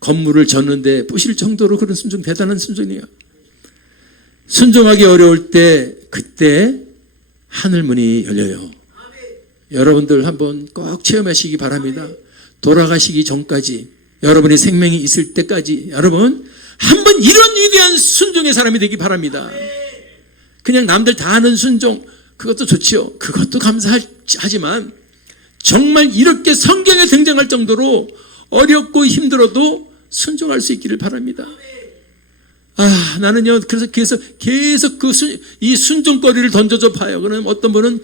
건물을 졌는데 부실 정도로 그런 순종, 대단한 순종이에요. 순종하기 어려울 때 그때 하늘문이 열려요. 여러분들 한번 꼭 체험하시기 바랍니다. 돌아가시기 전까지, 여러분의 생명이 있을 때까지 여러분 한번 이런 위대한 순종의 사람이 되기 바랍니다. 그냥 남들 다 하는 순종, 그것도 좋지요. 그것도 감사하지만 정말 이렇게 성경에 등장할 정도로 어렵고 힘들어도 순종할 수 있기를 바랍니다. 아, 나는요, 그래서 계속 이 순종거리를 던져줘 봐요. 그럼 어떤 분은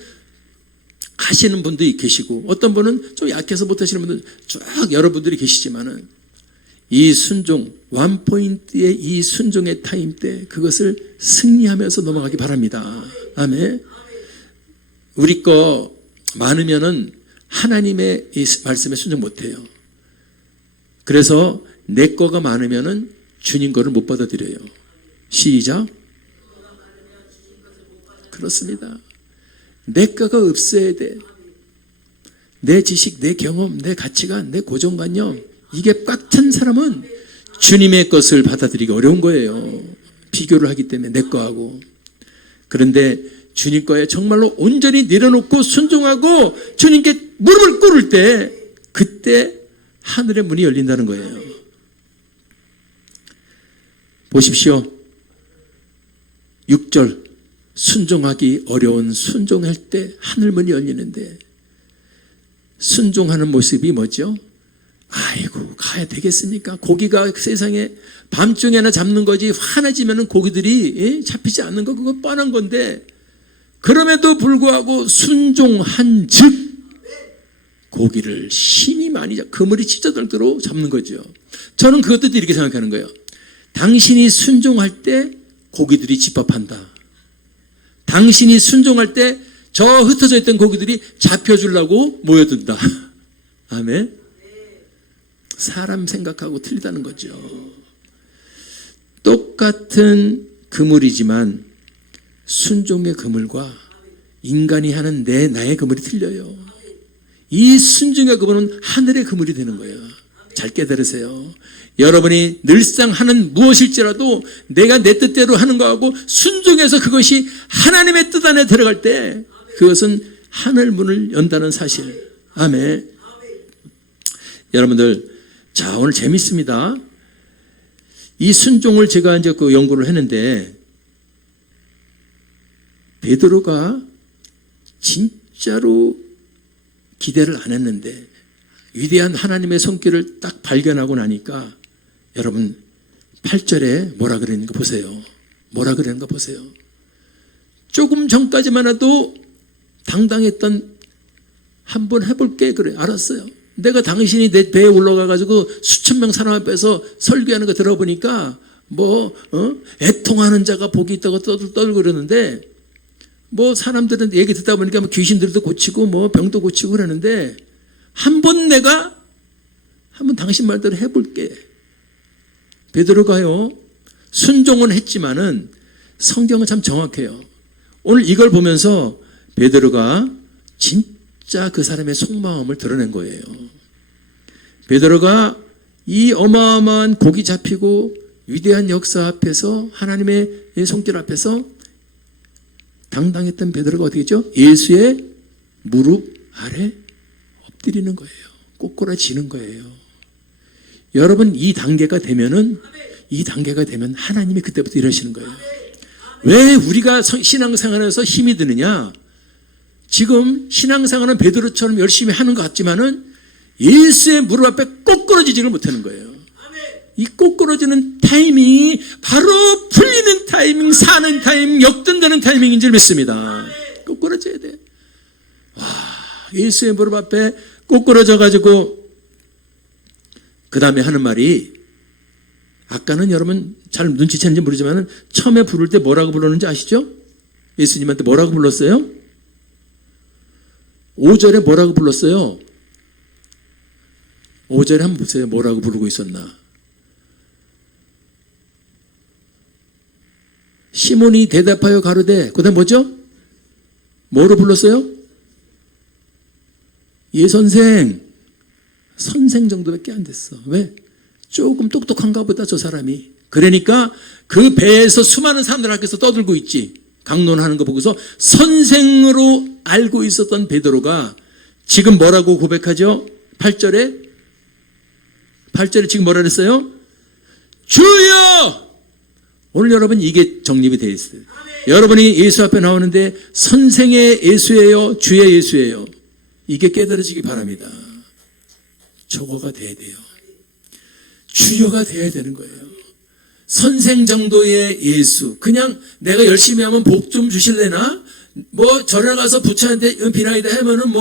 하시는 분도 계시고, 어떤 분은 좀 약해서 못하시는 분들 쭉 여러분들이 계시지만은, 이 순종, 원포인트의 이 순종의 타임 때 그것을 승리하면서 넘어가기 바랍니다. 아멘. 우리 거 많으면은 하나님의 이 말씀에 순종 못해요. 그래서 내 거가 많으면은 주님 거를 못 받아들여요. 시작. 그렇습니다. 내 거가 없어야 돼. 내 지식, 내 경험, 내 가치관, 내 고정관념, 이게 꽉 찬 사람은 주님의 것을 받아들이기 어려운 거예요. 비교를 하기 때문에 내 거하고. 그런데 주님 거에 정말로 온전히 내려놓고 순종하고 주님께 무릎을 꿇을 때 그때 하늘의 문이 열린다는 거예요. 보십시오. 6절 순종하기 어려운 순종할 때 하늘문이 열리는데 순종하는 모습이 뭐죠? 아이고 가야 되겠습니까? 고기가 세상에 밤중에 하나 잡는 거지 화나지면 고기들이 잡히지 않는 거 그거 뻔한 건데 그럼에도 불구하고 순종한 즉 고기를 힘이 많이 그물이 찢어들도록 잡는 거죠. 저는 그것도 이렇게 생각하는 거예요. 당신이 순종할 때 고기들이 집합한다. 당신이 순종할 때 저 흩어져 있던 고기들이 잡혀주려고 모여든다. 아멘. 사람 생각하고 틀리다는 거죠. 똑같은 그물이지만 순종의 그물과 인간이 하는 나의 그물이 틀려요. 이 순종의 그물은 하늘의 그물이 되는 거예요. 잘 깨달으세요. 여러분이 늘상 하는 무엇일지라도 내가 내 뜻대로 하는 거하고 순종해서 그것이 하나님의 뜻 안에 들어갈 때 그것은 하늘 문을 연다는 사실. 아멘. 여러분들, 자, 오늘 재밌습니다. 이 순종을 제가 이제 그 연구를 했는데 베드로가 진짜로 기대를 안 했는데 위대한 하나님의 손길을 딱 발견하고 나니까 여러분 8절에 뭐라 그러는가 보세요. 뭐라 그러는가 보세요. 조금 전까지만 해도 당당했던 한번 해볼게 그래 알았어요. 내가 당신이 내 배에 올라가가지고 수천 명 사람 앞에서 설교하는 거 들어보니까 애통하는 자가 복이 있다고 떠들고 그러는데 사람들은 얘기 듣다 보니까 귀신들도 고치고 병도 고치고 그러는데 한번 당신 말대로 해볼게. 베드로가요 순종은 했지만은 성경은 참 정확해요. 오늘 이걸 보면서 베드로가 진짜 그 사람의 속마음을 드러낸 거예요. 베드로가 이 어마어마한 고기 잡히고 위대한 역사 앞에서 하나님의 손길 앞에서 당당했던 베드로가 어떻게 했죠? 예수의 무릎 아래 엎드리는 거예요. 꼬꾸라지는 거예요. 여러분 이 단계가 되면 하나님이 그때부터 이러시는 거예요. 왜 우리가 신앙생활에서 힘이 드느냐? 지금 신앙생활은 베드로처럼 열심히 하는 것 같지만은 예수의 무릎 앞에 꼬꾸라지지를 못하는 거예요. 이 꼬꾸러지는 타이밍이 바로 풀리는 타이밍, 사는 타이밍, 역전되는 타이밍인 줄 믿습니다. 꼬꾸러져야 돼. 와, 예수의 무릎 앞에 꼬꾸러져가지고 그 다음에 하는 말이, 아까는 여러분 잘 눈치챘는지 모르지만 처음에 부를 때 뭐라고 불렀는지 아시죠? 예수님한테 뭐라고 불렀어요? 5절에 뭐라고 불렀어요? 5절에 한번 보세요. 뭐라고 부르고 있었나? 시몬이 대답하여 가로되, 그 다음 뭐죠? 뭐로 불렀어요? 예 선생. 선생 정도밖에 안 됐어. 왜? 조금 똑똑한가 보다 저 사람이. 그러니까 그 배에서 수많은 사람들 앞에서 떠들고 있지. 강론하는 거 보고서 선생으로 알고 있었던 베드로가 지금 뭐라고 고백하죠? 8절에 지금 뭐라 그랬어요? 주여! 오늘 여러분 이게 정립이 되어 있어요. 여러분이 예수 앞에 나오는데 선생의 예수예요? 주의 예수예요? 이게 깨달아지기 바랍니다. 저거가 돼야 돼요. 주여가 돼야 되는 거예요. 선생 정도의 예수. 그냥 내가 열심히 하면 복 좀 주실래나? 뭐 절에 가서 부처한테 비나이다 하면은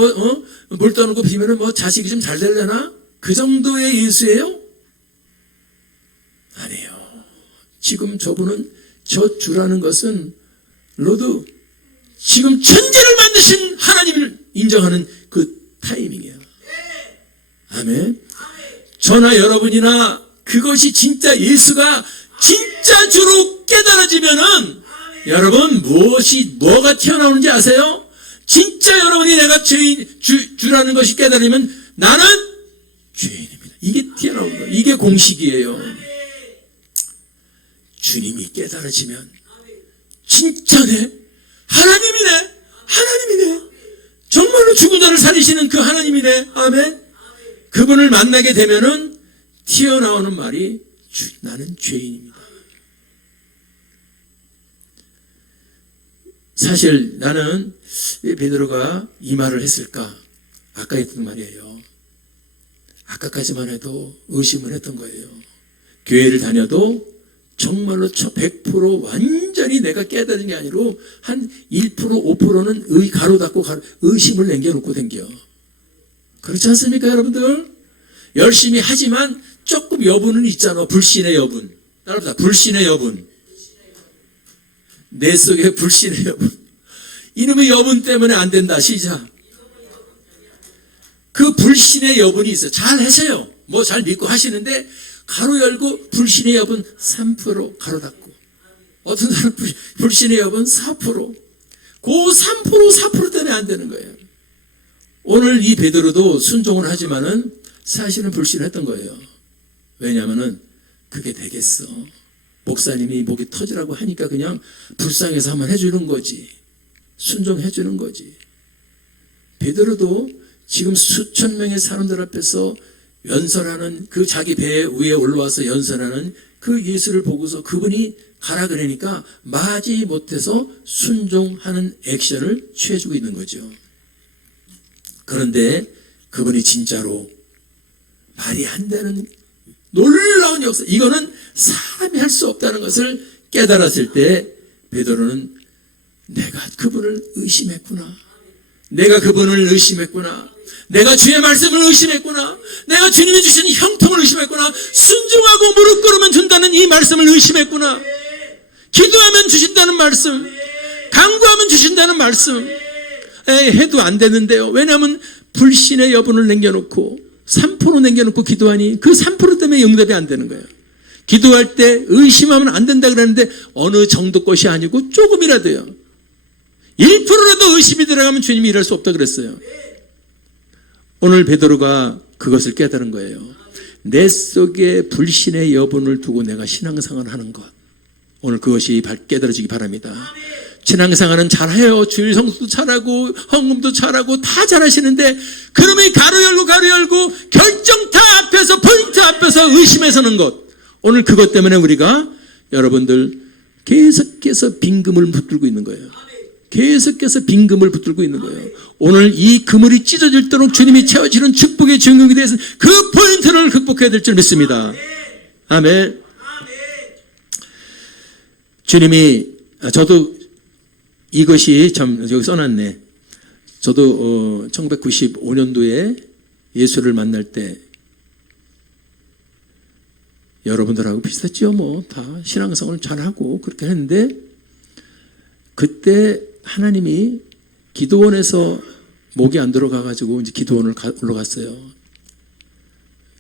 물 떠놓고 비면은 자식이 좀 잘 될래나? 그 정도의 예수예요? 아니에요. 지금 저분은 저 주라는 것은 로드 지금 천지를 만드신 하나님을 인정하는 그 타이밍이에요. 아멘. 저나 여러분이나 그것이 진짜 예수가 진짜 주로 깨달아지면은 여러분 뭐가 튀어나오는지 아세요? 진짜 여러분이 내가 주라는 것이 깨달으면 나는 죄인입니다. 이게 튀어나오는 거예요. 이게 공식이에요. 주님이 깨달아지면 진짜네. 하나님이네. 정말로 죽은 자를 살리시는 그 하나님이네. 아멘. 그분을 만나게 되면은 튀어나오는 말이 나는 죄인입니다. 사실 나는 왜 베드로가 이 말을 했을까? 아까 했던 말이에요. 아까까지만 해도 의심을 했던 거예요. 교회를 다녀도 정말로 100% 완전히 내가 깨달은 게 아니고 한 1%, 5%는 가로 닫고 의심을 남겨놓고 댕겨. 그렇지 않습니까, 여러분들? 열심히 하지만 조금 여분은 있잖아. 불신의 여분. 따라합시다. 불신의 여분. 내 속에 불신의 여분. 이놈의 여분 때문에 안 된다. 시작. 그 불신의 여분이 있어요. 잘 하세요. 뭐 잘 믿고 하시는데 가로 열고 불신의 여분 3% 가로 닫고. 어떤 사람 불신의 여분 4%. 그 3%, 4% 때문에 안 되는 거예요. 오늘 이 베드로도 순종을 하지만은 사실은 불신을 했던 거예요. 왜냐하면은 그게 되겠어. 목사님이 목이 터지라고 하니까 그냥 불쌍해서 한번 해주는 거지. 순종해주는 거지. 베드로도 지금 수천 명의 사람들 앞에서 연설하는 그 자기 배 위에 올라와서 연설하는 그 예수를 보고서 그분이 가라 그러니까 마지 못해서 순종하는 액션을 취해주고 있는 거죠. 그런데 그분이 진짜로 말이 안 되는 놀라운 역사, 이거는 사람이 할 수 없다는 것을 깨달았을 때 베드로는 내가 그분을 의심했구나. 내가 그분을 의심했구나. 내가 주의 말씀을 의심했구나. 내가 주님이 주신 형통을 의심했구나. 순종하고 무릎 꿇으면 준다는 이 말씀을 의심했구나. 기도하면 주신다는 말씀, 간구하면 주신다는 말씀. 해도 안 되는데요. 왜냐하면 불신의 여분을 남겨놓고 3% 남겨놓고 기도하니 그 3% 때문에 응답이 안 되는 거예요. 기도할 때 의심하면 안 된다 그러는데 어느 정도 것이 아니고 조금이라도요. 1%라도 의심이 들어가면 주님이 일할 수 없다 그랬어요. 오늘 베드로가 그것을 깨달은 거예요. 내 속에 불신의 여분을 두고 내가 신앙생활을 하는 것. 오늘 그것이 깨달아지기 바랍니다. 신앙생활은 잘해요. 주일 성수도 잘하고 헌금도 잘하고 다 잘하시는데 그놈이 가로 열고 결정타 앞에서 포인트 앞에서 의심해서는 것. 오늘 그것 때문에 우리가 여러분들 계속해서 빈금을 붙들고 있는 거예요. 계속해서 빈금을 붙들고 있는 거예요. 오늘 이 그물이 찢어질도록 주님이 채워지는 축복의 증거에 대해서 그 포인트를 극복해야 될 줄 믿습니다. 아멘. 주님이, 저도 이것이 참 여기 써놨네. 저도 1995년도에 예수를 만날 때 여러분들하고 비슷했죠. 뭐 다 신앙생활을 잘하고 그렇게 했는데, 그때 하나님이 기도원에서 목이 안 들어가가지고 이제 기도원을 올라갔어요.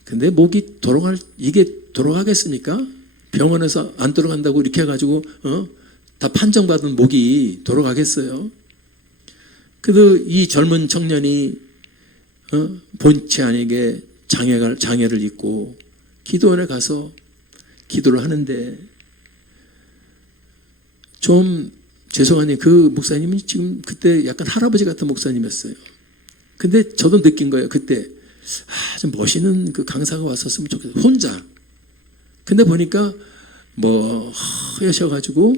근데 목이 이게 돌아가겠습니까? 병원에서 안 돌아간다고 이렇게 해가지고 다 판정받은 목이 돌아가겠어요? 그래도 이 젊은 청년이 본체 아니게 장애를 입고 기도원에 가서 기도를 하는데, 좀 죄송하네, 그 목사님은 지금 그때 약간 할아버지 같은 목사님이었어요. 근데 저도 느낀 거예요. 그때 좀 멋있는 그 강사가 왔었으면 좋겠어요. 혼자. 근데 보니까 뭐 허여셔가지고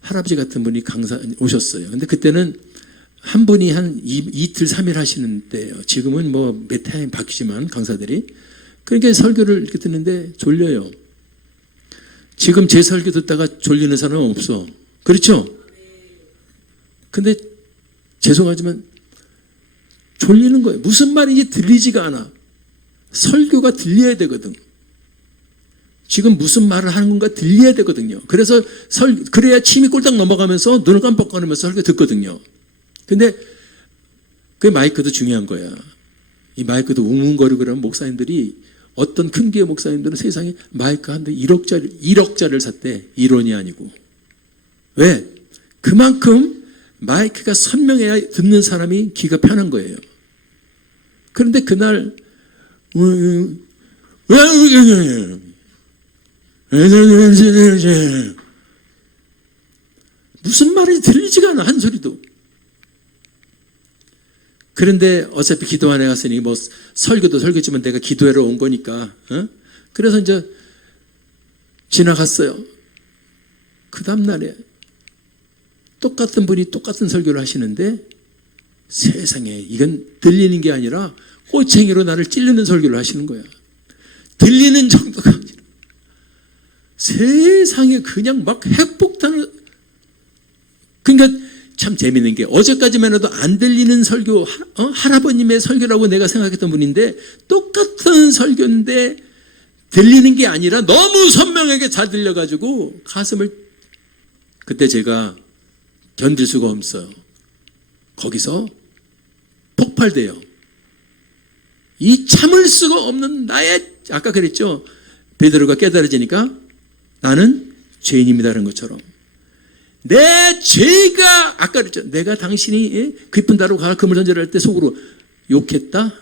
할아버지 같은 분이 강사 오셨어요. 근데 그때는 한 분이 한 이틀 3일 하시는 때예요. 지금은 뭐 몇 해 바뀌지만 강사들이. 그러니까 설교를 이렇게 듣는데 졸려요. 지금 제 설교 듣다가 졸리는 사람은 없어. 그렇죠? 근데 죄송하지만 졸리는 거예요. 무슨 말인지 들리지가 않아. 설교가 들려야 되거든. 지금 무슨 말을 하는 건가 들려야 되거든요. 그래서 그래야 침이 꼴딱 넘어가면서 눈을 깜빡거리면서 설교 듣거든요. 근데 그 마이크도 중요한 거야. 이 마이크도 웅웅거리고 그러면 목사님들이, 어떤 큰 교회 목사님들은 세상에 마이크 한 대 1억짜리를 샀대. 이론이 아니고. 왜? 그만큼 마이크가 선명해야 듣는 사람이 귀가 편한 거예요. 그런데 그날 무슨 말이 들리지가 않아, 한 소리도. 그런데 어차피 기도원에 갔으니 뭐 설교도 설교지만 내가 기도하러 온 거니까, 그래서 이제 지나갔어요. 그 다음날에 똑같은 분이 똑같은 설교를 하시는데, 세상에 이건 들리는 게 아니라 꼬챙이로 나를 찌르는 설교를 하시는 거야. 들리는 정도가 아니라 세상에 그냥 막 핵폭탄을. 그러니까 참 재밌는 게, 어제까지만 해도 안 들리는 설교, 할아버님의 설교라고 내가 생각했던 분인데, 똑같은 설교인데 들리는 게 아니라 너무 선명하게 잘 들려가지고 가슴을, 그때 제가 견딜 수가 없어요. 거기서 폭발돼요. 이 참을 수가 없는 나의, 아까 그랬죠, 베드로가 깨달아지니까 나는 죄인입니다라는 것처럼, 내 죄가, 아까 그랬죠, 내가 당신이 깊은 다로 가 금을 던지라 할 때 속으로 욕했다?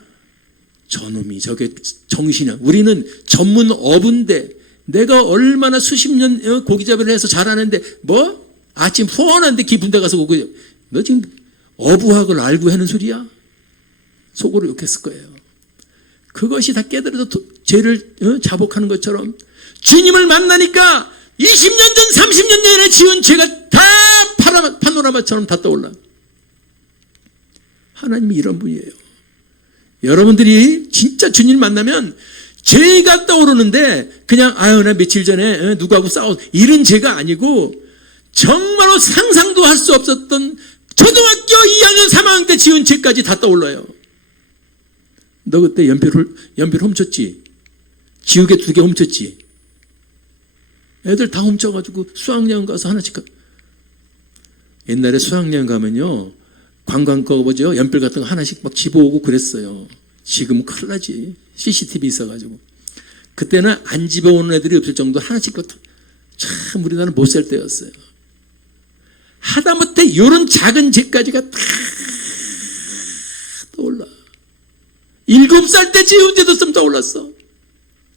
저놈이 저게 정신이야. 우리는 전문 어부인데, 내가 얼마나 수십 년 고기잡이를 해서 잘하는데 뭐 아침 후원한데 깊은 데 가서 고기, 너 지금 어부학을 알고 하는 소리야? 속으로 욕했을 거예요. 그것이 다 깨달아서 죄를 자복하는 것처럼, 주님을 만나니까 20년 전, 30년 전에 지은 죄가 다 파노라마처럼 다 떠올라. 하나님이 이런 분이에요. 여러분들이 진짜 주님 만나면 죄가 떠오르는데, 그냥 아유 나 며칠 전에 누구하고 싸워, 이런 죄가 아니고 정말로 상상도 할 수 없었던 초등학교 2학년 3학년 때 지은 죄까지 다 떠올라요. 너 그때 연필 훔쳤지? 지우개 2개 훔쳤지? 애들 다 훔쳐가지고 수학여행 가서 하나씩 옛날에 수학여행 가면요, 관광거 뭐죠, 연필 같은 거 하나씩 막 집어오고 그랬어요. 지금은 큰일 나지. CCTV 있어가지고. 그때는 안 집어오는 애들이 없을 정도 하나씩 참 우리나라는 못 살 때였어요. 하다못해 이런 작은 죄까지가 다 떠올라. 7살 때 지은 죄도 좀 떠올랐어.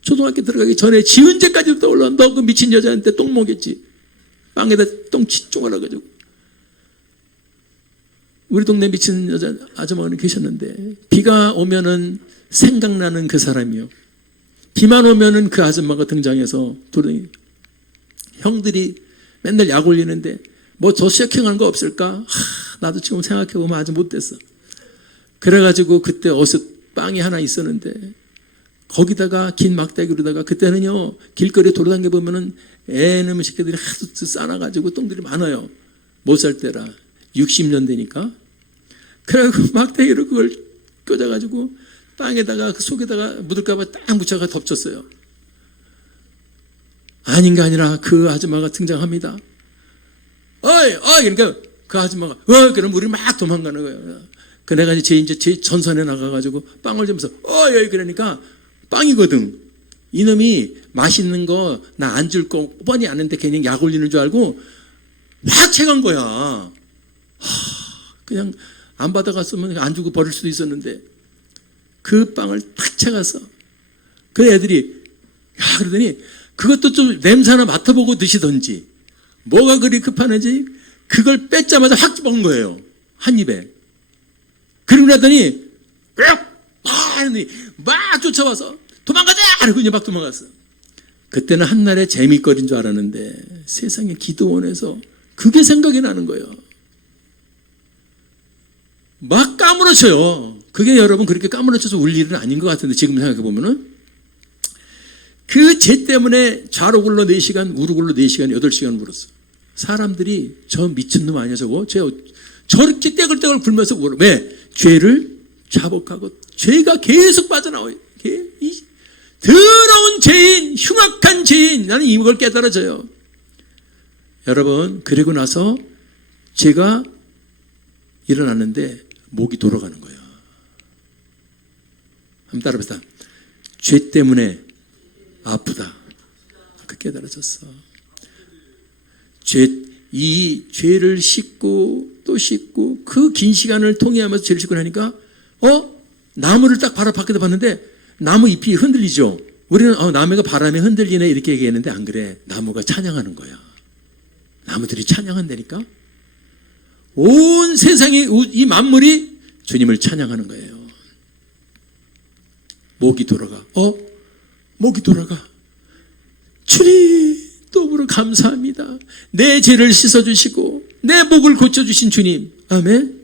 초등학교 들어가기 전에 지은 죄까지도 떠올라. 너 그 미친 여자한테 똥 먹였지. 빵에다 똥 치종하라 가지고. 우리 동네 미친 여자 아줌마는 계셨는데, 비가 오면은 생각나는 그 사람이요. 비만 오면은 그 아줌마가 등장해서 도령이, 형들이 맨날 약 올리는데 뭐 더 쇼킹한 거 없을까? 나도 지금 생각해보면 아주 못됐어. 그래가지고 그때 빵이 하나 있었는데, 거기다가 긴 막대기로다가, 그때는요 길거리에 돌아다녀 보면은 애놈의 새끼들이 하도 싸놔가지고 똥들이 많아요. 못 살 때라. 60년 되니까. 그래가지고 막대기로 그걸 꽂아가지고 땅에다가 그 속에다가 묻을까봐 딱 묻혀가 덮쳤어요. 아닌가 아니라 그 아줌마가 등장합니다. 어이 그러니까 그 아줌마가 그럼 우리 막 도망가는 거예요. 그 내가 이제 제 전선에 나가가지고 빵을 주면서 어이 그러니까 빵이거든. 이놈이 맛있는 거 나 안 줄 거 뻔히 아는데 괜히 약 올리는 줄 알고 확 채간 거야. 그냥 안 받아갔으면 안 주고 버릴 수도 있었는데 그 빵을 탁 채갔어. 그 애들이 그러더니 그것도 좀 냄새 하나 맡아보고 드시던지 뭐가 그리 급하는지 그걸 뺏자마자 확 먹은 거예요. 한 입에. 그러고 나더니 막 쫓아와서 도망가자! 그러고 이제 막 도망갔어. 그때는 한날의 재미거리인 줄 알았는데 세상에 기도원에서 그게 생각이 나는 거예요. 막 까무러쳐요. 그게 여러분 그렇게 까무러쳐서 울 일은 아닌 것 같은데 지금 생각해 보면은 그 죄 때문에 좌로 굴러 4시간, 우로 굴러 4시간, 8시간 울었어. 사람들이 저 미친놈 아니야 저거? 저렇게 떼글떼글 굴면서 울어. 왜? 죄를 자복하고 죄가 계속 빠져나와요. 더러운 죄인, 흉악한 죄인. 나는 이걸 깨달아져요. 여러분, 그리고 나서 제가 일어났는데 목이 돌아가는 거예요. 한번 따라해보세요. 죄 때문에 아프다. 그 깨달아졌어. 이 죄를 씻고 또 씻고 그 긴 시간을 통해하면서 죄를 씻고 나니까 나무를 딱 바로 밖에다 봤는데 나무 잎이 흔들리죠. 우리는 나무가 바람에 흔들리네 이렇게 얘기했는데 안 그래. 나무가 찬양하는 거야. 나무들이 찬양한다니까. 온 세상이 이 만물이 주님을 찬양하는 거예요. 목이 돌아가. 목이 돌아가. 주님 또으로 감사합니다. 내 죄를 씻어주시고 내 목을 고쳐주신 주님. 아멘.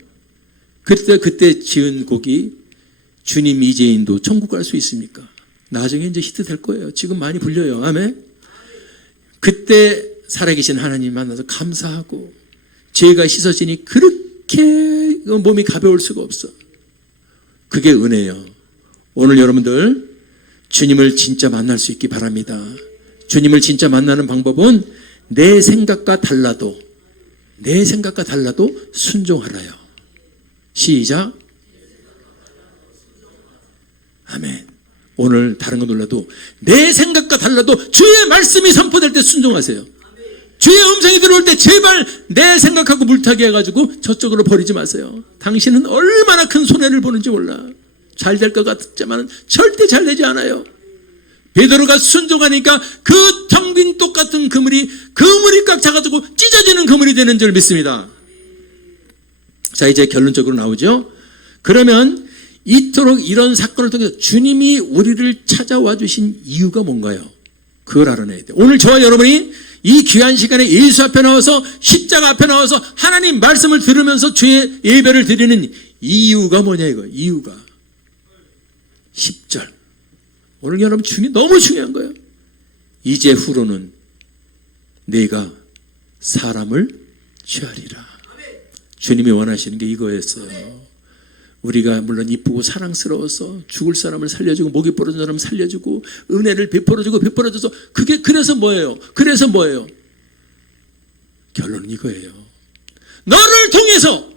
그때 지은 곡이 주님 이제인도 천국 갈 수 있습니까? 나중에 이제 히트 될 거예요. 지금 많이 불려요. 아멘. 그때 살아계신 하나님 만나서 감사하고 죄가 씻어지니 그렇게 몸이 가벼울 수가 없어. 그게 은혜예요. 오늘 여러분들 주님을 진짜 만날 수 있기 바랍니다. 주님을 진짜 만나는 방법은 내 생각과 달라도 순종하라요. 시작. 아멘. 오늘 다른 거 놀라도 내 생각과 달라도 주의 말씀이 선포될 때 순종하세요. 주의 음성이 들어올 때 제발 내 생각하고 물타기 해가지고 저쪽으로 버리지 마세요. 당신은 얼마나 큰 손해를 보는지 몰라. 잘 될 것 같지만 절대 잘 되지 않아요. 베드로가 순종하니까 그 텅 빈 똑같은 그물이 꽉 차가지고 찢어지는 그물이 되는 줄 믿습니다. 자, 이제 결론적으로 나오죠. 그러면 이토록 이런 사건을 통해서 주님이 우리를 찾아와 주신 이유가 뭔가요? 그걸 알아내야 돼요. 오늘 저와 여러분이 이 귀한 시간에 예수 앞에 나와서 십자가 앞에 나와서 하나님 말씀을 들으면서 주의 예배를 드리는 이유가 뭐냐 이거. 이유가 10절. 오늘 여러분 너무 중요한 거예요. 이제 후로는 내가 사람을 취하리라. 주님이 원하시는 게 이거였어요. 우리가 물론 이쁘고 사랑스러워서 죽을 사람을 살려주고 목이 부러진 사람을 살려주고 은혜를 베풀어줘서 그게 그래서 뭐예요? 결론은 이거예요. 너를 통해서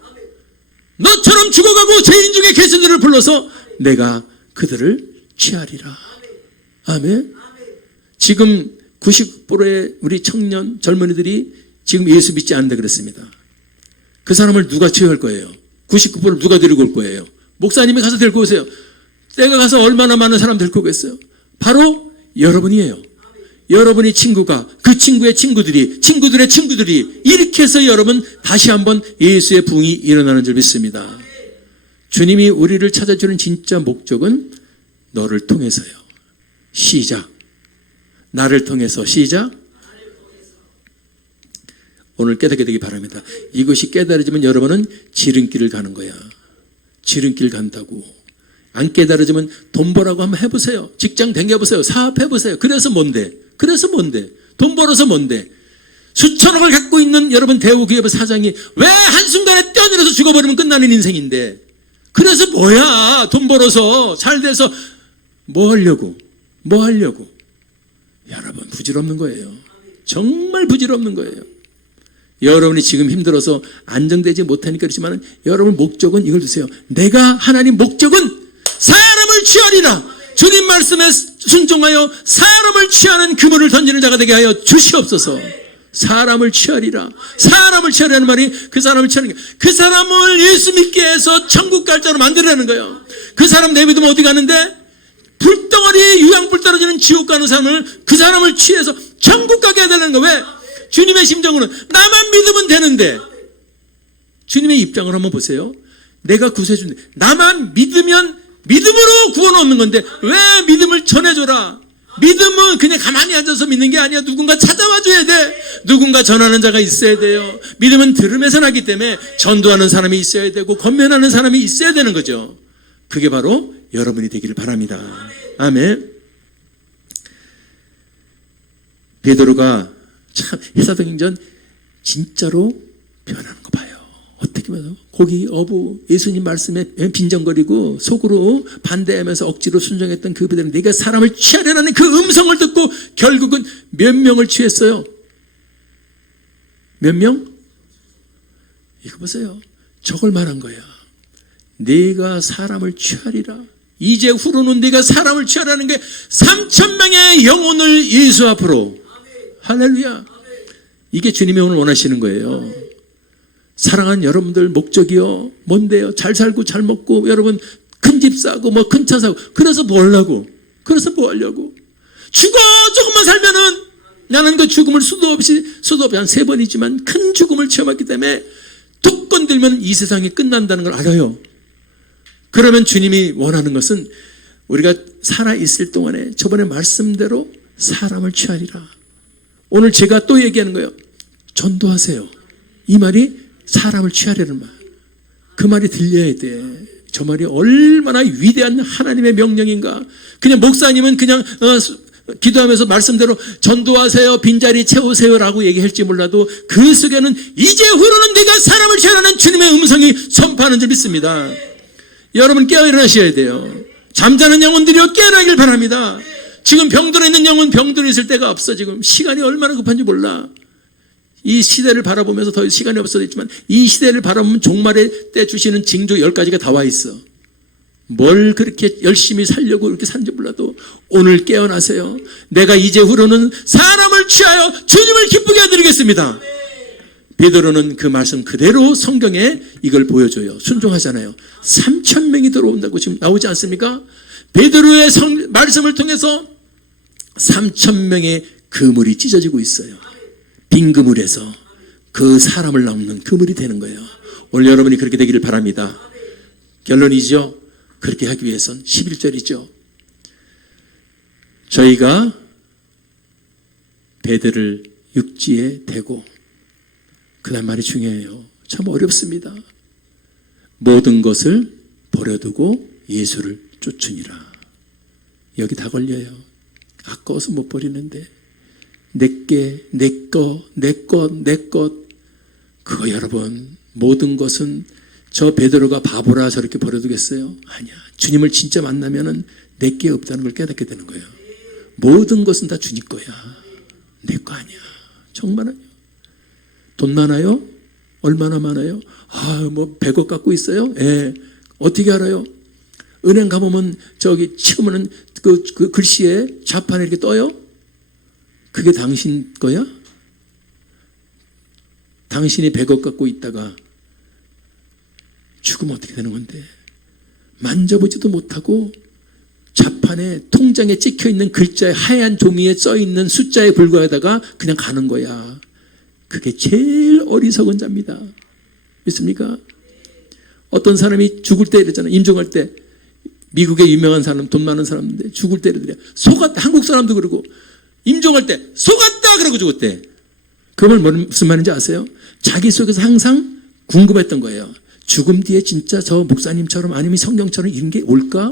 너처럼 죽어가고 죄인 중에 계신 이를 불러서 내가 그들을 취하리라. 아멘. 지금 90%의 우리 청년 젊은이들이 지금 예수 믿지 않는다 그랬습니다. 그 사람을 누가 취할 거예요? 99%를 누가 데리고 올 거예요? 목사님이 가서 데리고 오세요. 때가 가서 얼마나 많은 사람 데리고 오겠어요? 바로 여러분이에요. 여러분이 친구가 그 친구의 친구들의 친구들이 이렇게 해서 여러분 다시 한번 예수의 부흥이 일어나는 줄 믿습니다. 주님이 우리를 찾아주는 진짜 목적은 너를 통해서요. 시작. 나를 통해서. 시작. 오늘 깨닫게 되기 바랍니다. 이것이 깨달아지면 여러분은 지름길을 가는 거야. 지름길 간다고. 안 깨달아지면 돈 벌라고 한번 해보세요. 직장 댕겨보세요. 사업해보세요. 그래서 뭔데? 돈 벌어서 뭔데? 수천억을 갖고 있는 여러분 대우기업의 사장이 왜 한순간에 뛰어내려서 죽어버리면 끝나는 인생인데, 그래서 뭐야? 돈 벌어서 잘 돼서 뭐 하려고? 여러분 부질없는 거예요. 정말 부질없는 거예요. 여러분이 지금 힘들어서 안정되지 못하니까 그렇지만 여러분 목적은 이걸 두세요. 내가 하나님 목적은 사람을 취하리라. 주님 말씀에 순종하여 사람을 취하는 그물을 던지는 자가 되게 하여 주시옵소서. 사람을 취하리라. 사람을 취하라는 말이 그 사람을 취하는 거예요. 그 사람을 예수 믿게 해서 천국 갈 자로 만들라는 거예요. 그 사람 내비두면 어디 가는데? 불덩어리 유양불 떨어지는 지옥 가는 사람을, 그 사람을 취해서 천국 가게 해달라는 거예요. 왜? 주님의 심정으로는 나만 믿으면 되는데, 주님의 입장을 한번 보세요. 내가 구세주인데 나만 믿으면 믿음으로 구원 얻는 건데 왜 믿음을 전해줘라. 믿음은 그냥 가만히 앉아서 믿는 게 아니야. 누군가 찾아와 줘야 돼. 누군가 전하는 자가 있어야 돼요. 믿음은 들음에서 나기 때문에 전도하는 사람이 있어야 되고 권면하는 사람이 있어야 되는 거죠. 그게 바로 여러분이 되기를 바랍니다. 아멘. 베드로가 참 사도행전 진짜로 변하는 거 봐요. 어떻게 봐요? 고기 어부 예수님 말씀에 빈정거리고 속으로 반대하면서 억지로 순종했던 그 베드로는 네가 사람을 취하려는 그 음성을 듣고 결국은 몇 명을 취했어요? 몇 명? 이거 보세요. 저걸 말한 거야. 네가 사람을 취하리라. 이제 후로는 네가 사람을 취하라는 게 3,000명의 영혼을 예수 앞으로. 할렐루야. 이게 주님이 오늘 원하시는 거예요. 사랑하는 여러분들 목적이요 뭔데요? 잘 살고 잘 먹고 여러분 큰 집 사고 뭐 큰 차 사고. 그래서 뭐 하려고? 죽어 조금만 살면은. 나는 그 죽음을 수도 없이 한 3번이지만 큰 죽음을 체험했기 때문에 툭 건들면 이 세상이 끝난다는 걸 알아요. 그러면 주님이 원하는 것은 우리가 살아있을 동안에 저번에 말씀대로 사람을 취하리라. 오늘 제가 또 얘기하는 거예요. 전도하세요. 이 말이 사람을 취하려는 말. 그 말이 들려야 돼. 저 말이 얼마나 위대한 하나님의 명령인가. 그냥 목사님은 그냥 기도하면서 말씀대로 전도하세요, 빈자리 채우세요라고 얘기할지 몰라도 그 속에는 이제 후로는 네가 사람을 취하라는 주님의 음성이 선포하는 줄 믿습니다. 여러분 깨어 일어나셔야 돼요. 잠자는 영혼들이여 깨어나길 바랍니다. 지금 병들어 있는 영혼 병들어 있을 때가 없어. 지금 시간이 얼마나 급한지 몰라. 이 시대를 바라보면서 더 시간이 없어도 있지만 이 시대를 바라보면 종말의 때 주시는 징조 10가지가 다 와 있어. 뭘 그렇게 열심히 살려고 이렇게 사는지 몰라도 오늘 깨어나세요. 내가 이제 후로는 사람을 취하여 주님을 기쁘게 해드리겠습니다. 베드로는 그 말씀 그대로 성경에 이걸 보여줘요. 순종하잖아요. 3,000명이 들어온다고 지금 나오지 않습니까? 베드로의 말씀을 통해서 3,000명의 그물이 찢어지고 있어요. 빈 그물에서 그 사람을 남는 그물이 되는 거예요. 오늘 여러분이 그렇게 되기를 바랍니다. 결론이죠. 그렇게 하기 위해선 11절이죠. 저희가 배들을 육지에 대고, 그 다음 말이 중요해요. 참 어렵습니다. 모든 것을 버려두고 예수를 쫓으니라. 여기 다 걸려요. 아까워서 못 버리는데 내게, 내것, 그거 여러분, 모든 것은 저 베드로가 바보라 저렇게 버려두겠어요? 아니야. 주님을 진짜 만나면은 내게 없다는 걸 깨닫게 되는 거예요. 모든 것은 다 주님 거야. 내 거 아니야. 정말 아니야. 돈 많아요? 얼마나 많아요? 뭐 100억 갖고 있어요? 예. 어떻게 알아요? 은행 가보면 저기 치우면은 그 글씨에 좌판에 이렇게 떠요? 그게 당신 거야? 당신이 100억 갖고 있다가 죽으면 어떻게 되는 건데? 만져보지도 못하고 좌판에 통장에 찍혀있는 글자에 하얀 종이에 써있는 숫자에 불과하다가 그냥 가는 거야. 그게 제일 어리석은 자입니다. 믿습니까? 어떤 사람이 죽을 때 이랬잖아요. 임종할 때 미국의 유명한 사람, 돈 많은 사람인데 죽을 때 이러더래. 속았다. 한국 사람도 그러고 임종할 때 속았다 그러고 죽었대. 그 말 무슨 말인지 아세요? 자기 속에서 항상 궁금했던 거예요. 죽음 뒤에 진짜 저 목사님처럼 아니면 성경처럼 이런 게 올까?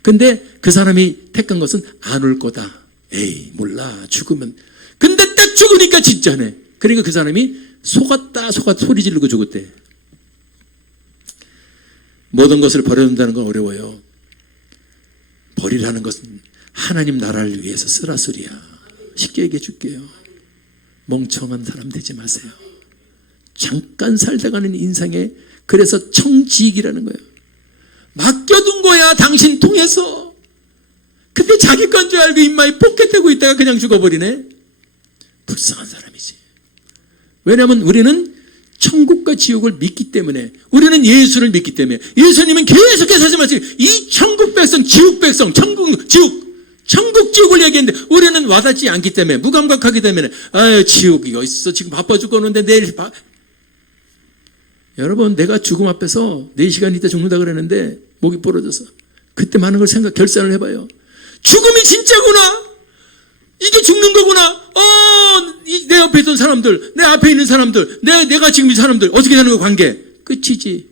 근데 그 사람이 택한 것은 안 올 거다. 에이, 몰라. 죽으면. 근데 딱 죽으니까 진짜네. 그러니까 그 사람이 속았다 소리 지르고 죽었대. 모든 것을 버려둔다는 건 어려워요. 버리라는 것은 하나님 나라를 위해서 쓰라 소리야. 쉽게 얘기해 줄게요. 멍청한 사람 되지 마세요. 잠깐 살다 가는 인생에 그래서 청지익이라는 거예요. 맡겨둔 거야 당신 통해서. 근데 자기 건 줄 알고 입마에 포켓하고 있다가 그냥 죽어버리네. 불쌍한 사람이지. 왜냐하면 우리는 천국과 지옥을 믿기 때문에, 우리는 예수를 믿기 때문에, 예수님은 계속해서 하시면서 이 천국 백성, 지옥 백성, 천국 지옥을 얘기했는데 우리는 와닿지 않기 때문에, 무감각하기 때문에, 아유 지옥이 어딨어, 지금 바빠 죽었는데 내일 여러분, 내가 죽음 앞에서 4시간 있다 죽는다 그랬는데 목이 부러져서 그때 많은 걸 결산을 해봐요. 죽음이 진짜구나. 이게 죽는 거구나. 내 옆에 있던 사람들, 내 앞에 있는 사람들, 내가 지금 이 사람들 어떻게 되는 거 관계 끝이지.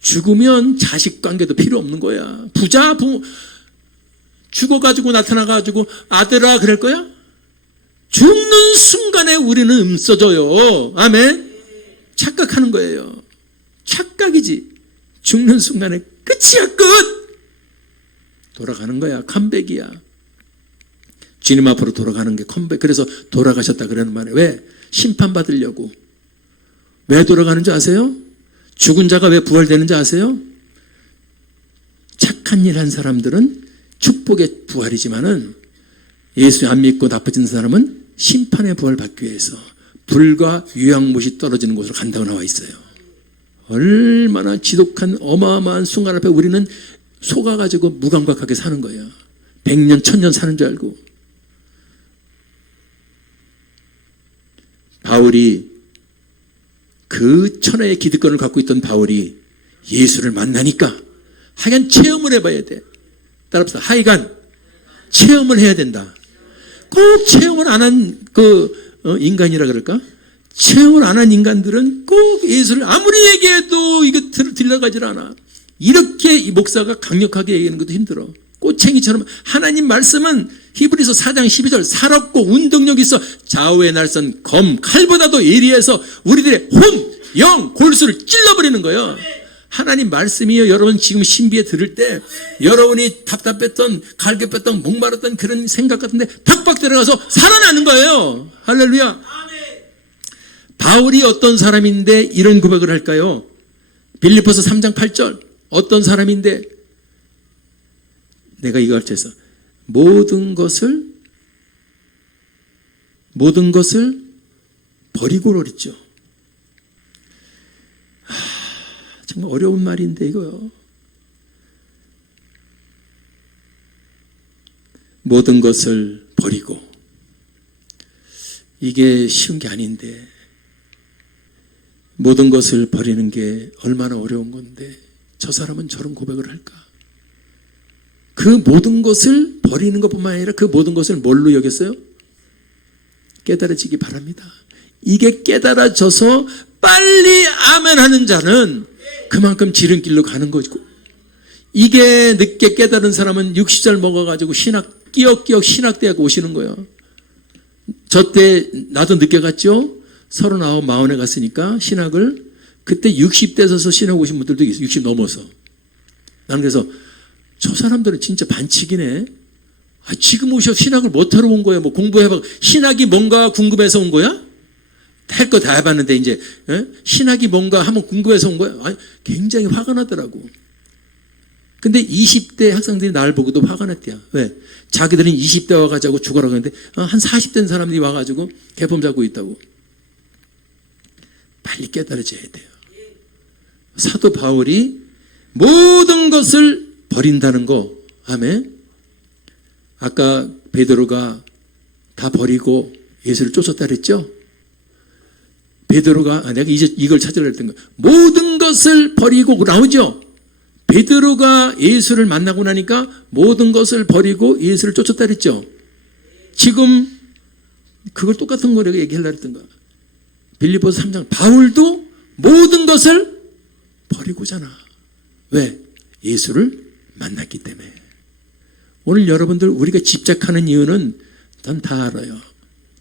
죽으면 자식 관계도 필요 없는 거야. 부자 죽어가지고 나타나가지고 아들아 그럴 거야? 죽는 순간에 우리는 음써져요. 아멘. 착각하는 거예요. 착각이지. 죽는 순간에 끝이야. 끝. 돌아가는 거야. 컴백이야. 주님 앞으로 돌아가는 게 컴백. 그래서 돌아가셨다 그러는 말이에요. 왜? 심판받으려고. 왜 돌아가는 줄 아세요? 죽은 자가 왜 부활되는 줄 아세요? 착한 일 한 사람들은 축복의 부활이지만은 예수 안 믿고 나빠진 사람은 심판의 부활 받기 위해서 불과 유황못이 떨어지는 곳으로 간다고 나와 있어요. 얼마나 지독한 어마어마한 순간 앞에 우리는 속아가지고 무감각하게 사는 거예요. 100년 1000년 사는 줄 알고. 바울이, 그 천하의 기득권을 갖고 있던 바울이 예수를 만나니까 하여간 체험을 해봐야 돼. 따라합시다. 하여간 체험을 해야 된다. 꼭 체험을 안 한 인간이라 그럴까? 체험을 안 한 인간들은 꼭 예수를 아무리 얘기해도 이거 들려가질 않아. 이렇게 이 목사가 강력하게 얘기하는 것도 힘들어. 꼬챙이처럼. 하나님 말씀은 히브리서 4장 12절 살았고 운동력 있어 좌우의 날선 검 칼보다도 예리해서 우리들의 혼, 영, 골수를 찔러버리는 거예요. 하나님 말씀이요. 여러분 지금 신비에 들을 때 여러분이 답답했던, 갈급했던, 목마르던 그런 생각 같은데 팍팍 들어가서 살아나는 거예요. 할렐루야. 바울이 어떤 사람인데 이런 고백을 할까요? 빌립보서 3장 8절 어떤 사람인데, 내가 이거 가르쳐서 모든 것을 버리고 그랬죠. 정말 어려운 말인데 이거요. 모든 것을 버리고. 이게 쉬운 게 아닌데, 모든 것을 버리는 게 얼마나 어려운 건데 저 사람은 저런 고백을 할까? 그 모든 것을 버리는 것뿐만 아니라 그 모든 것을 뭘로 여겼어요? 깨달아지기 바랍니다. 이게 깨달아져서 빨리 아멘 하는 자는 그만큼 지름길로 가는 거고, 이게 늦게 깨달은 사람은 60살 먹어가지고 끼역끼역 신학대학 오시는 거예요. 저 때 나도 늦게 갔죠. 39, 40에 갔으니까 신학을. 그때 60대 서서 신학 오신 분들도 있어요. 60 넘어서. 나는 그래서 저 사람들은 진짜 반칙이네. 지금 오셔서 신학을 못하러 온 거야. 뭐 공부해봐. 신학이 뭔가 궁금해서 온 거야? 할 거 다 해봤는데 이제 신학이 뭔가 한번 궁금해서 온 거야? 아니, 굉장히 화가 나더라고. 근데 20대 학생들이 나를 보고도 화가 났대요. 왜? 자기들은 20대 와가지고 죽어라 그러는데 한 40대 사람들이 와가지고 개품 잡고 있다고. 빨리 깨달아져야 돼요. 사도 바울이 모든 것을 버린다는 거. 아멘. 아까 베드로가 다 버리고 예수를 쫓았다 그랬죠? 베드로가, 내가 이제 이걸 찾으려 했던 거. 모든 것을 버리고 나오죠? 베드로가 예수를 만나고 나니까 모든 것을 버리고 예수를 쫓았다 그랬죠? 지금 그걸 똑같은 거라고 얘기하려고 했던 거야. 빌립보서 3장. 바울도 모든 것을 버리고잖아. 왜? 예수를 만났기 때문에. 오늘 여러분들 우리가 집착하는 이유는 전 다 알아요.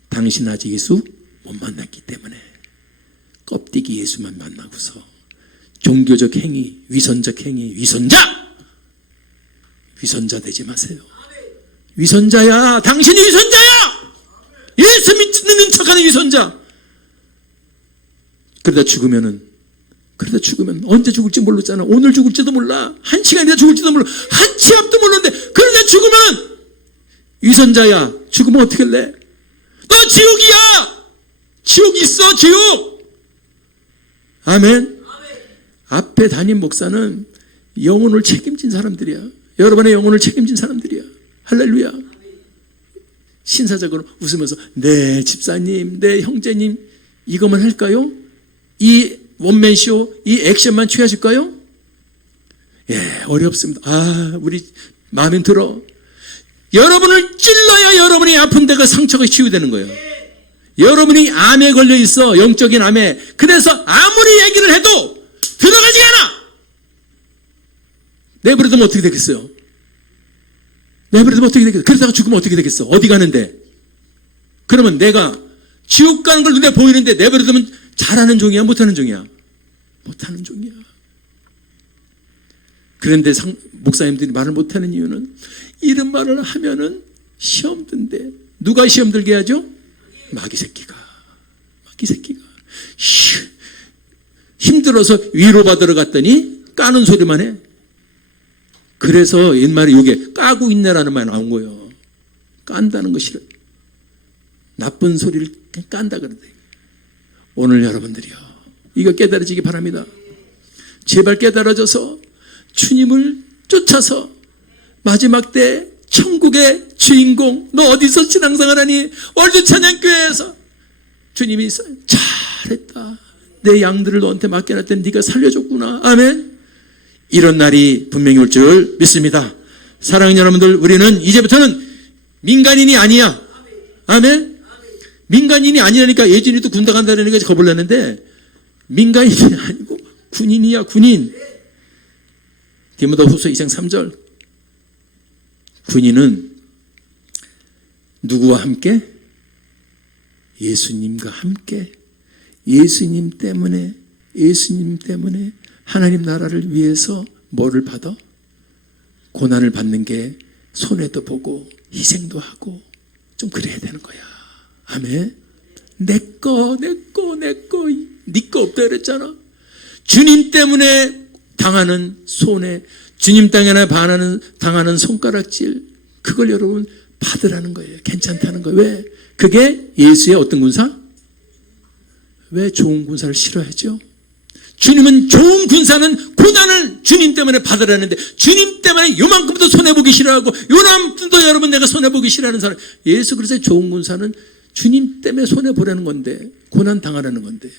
당신 아직 예수 못 만났기 때문에. 껍데기 예수만 만나고서 종교적 행위, 위선적 행위, 위선자 되지 마세요. 위선자야. 당신이 위선자야. 예수 믿는 척하는 위선자. 그러다 죽으면 언제 죽을지 모르잖아. 오늘 죽을지도 몰라. 한 시간이나 죽을지도 몰라. 한 치 앞도 모르는데 그러다 죽으면 위선자야. 죽으면 어떻게 할래? 너 지옥이야. 지옥 있어. 지옥. 아멘. 앞에 담임 목사는 영혼을 책임진 사람들이야. 여러분의 영혼을 책임진 사람들이야. 할렐루야. 신사적으로 웃으면서 네 집사님, 네 형제님 이것만 할까요? 이 원맨쇼, 이 액션만 취하실까요? 예, 어렵습니다. 우리 마음에 들어. 여러분을 찔러야 여러분이 아픈 데가 상처가 치유되는 거예요. 여러분이 암에 걸려 있어. 영적인 암에. 그래서 아무리 얘기를 해도 들어가지가 않아. 내버려두면 어떻게 되겠어요? 내버려두면 어떻게 되겠어요? 그러다가 죽으면 어떻게 되겠어? 어디 가는데? 그러면 내가 지옥 가는 걸 눈에 보이는데 내버려두면 잘하는 종이야? 못하는 종이야? 못하는 종이야. 그런데 목사님들이 말을 못하는 이유는 이런 말을 하면은 시험 든대. 누가 시험 들게 하죠? 마귀 새끼가. 힘들어서 위로받으러 갔더니 까는 소리만 해. 그래서 옛말에 이게 까고 있네라는 말이 나온 거예요. 깐다는 거 싫어요. 나쁜 소리를 깐다 그러대. 오늘 여러분들이요, 이거 깨달아지기 바랍니다. 제발 깨달아져서 주님을 쫓아서 마지막 때 천국의 주인공, 너 어디서 신앙생활 하니? 월드 찬양교회에서 주님이 잘했다. 내 양들을 너한테 맡겨놨더니 네가 살려줬구나. 아멘. 이런 날이 분명히 올 줄 믿습니다. 사랑하는 여러분들, 우리는 이제부터는 민간인이 아니야. 아멘. 민간인이 아니라니까. 예준이도 군대 간다니까 겁을 내는데 민간인이 아니고 군인이야. 군인. 디모데후서 2장 3절. 군인은 누구와 함께? 예수님과 함께. 예수님 때문에 하나님 나라를 위해서 뭐를 받아? 고난을 받는 게 손해도 보고 희생도 하고 좀 그래야 되는 거야. 아멘. 내 거 네 거 없다 그랬잖아. 주님 때문에 당하는 손해, 주님 때문에 당하는 손가락질, 그걸 여러분 받으라는 거예요. 괜찮다는 거예요. 왜? 그게 예수의 어떤 군사? 왜 좋은 군사를 싫어하죠? 주님은 좋은 군사는 고난을 주님 때문에 받으라는데, 주님 때문에 요만큼도 손해보기 싫어하고 요만큼도 여러분 내가 손해보기 싫어하는 사람, 예수 그리스도의 좋은 군사는 주님 때문에 손해보라는 건데, 고난 당하라는 건데.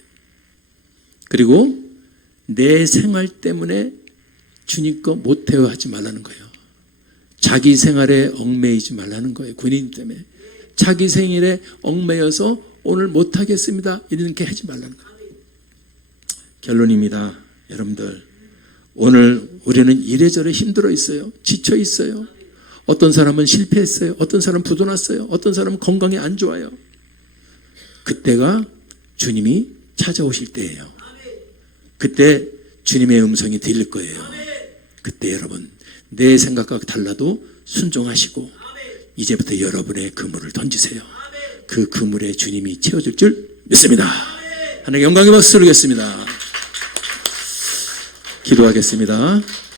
그리고 내 생활 때문에 주님 거 못해요 하지 말라는 거예요. 자기 생활에 얽매이지 말라는 거예요. 군인 때문에 자기 생일에 얽매여서 오늘 못하겠습니다 이렇게 하지 말라는 거예요. 결론입니다. 여러분들, 오늘 우리는 이래저래 힘들어 있어요. 지쳐 있어요. 어떤 사람은 실패했어요. 어떤 사람은 부도났어요. 어떤 사람은 건강이 안 좋아요. 그때가 주님이 찾아오실 때예요. 그때 주님의 음성이 들릴 거예요. 그때 여러분, 내 생각과 달라도 순종하시고 이제부터 여러분의 그물을 던지세요. 그 그물에 주님이 채워줄 줄 믿습니다. 하나님 영광의 박수 드리겠습니다. 기도하겠습니다.